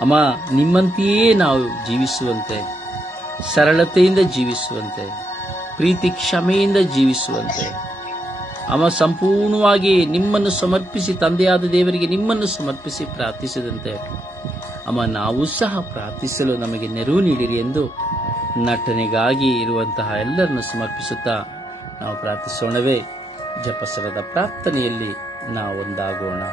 ಅಮ್ಮ ನಿಮ್ಮಂತೆಯೇ ನಾವು ಜೀವಿಸುವಂತೆ, ಸರಳತೆಯಿಂದ ಜೀವಿಸುವಂತೆ, ಪ್ರೀತಿ ಕ್ಷಮೆಯಿಂದ ಜೀವಿಸುವಂತೆ, ಅಮ್ಮ ಸಂಪೂರ್ಣವಾಗಿ ನಿಮ್ಮನ್ನು ಸಮರ್ಪಿಸಿ, ತಂದೆಯಾದ ದೇವರಿಗೆ ನಿಮ್ಮನ್ನು ಸಮರ್ಪಿಸಿ ಪ್ರಾರ್ಥಿಸಿದಂತೆ ಅಮ್ಮ ನಾವು ಸಹ ಪ್ರಾರ್ಥಿಸಲು ನಮಗೆ ನೆರವು ನೀಡಿರಿ ಎಂದು ನಟನೆಗಾಗಿ ಇರುವಂತಹ ಎಲ್ಲರನ್ನು ಸಮರ್ಪಿಸುತ್ತಾ ನಾವು ಪ್ರಾರ್ಥಿಸೋಣವೇ. ಜಪಸರದ ಪ್ರಾರ್ಥನೆಯಲ್ಲಿ ನಾವು ಒಂದಾಗೋಣ.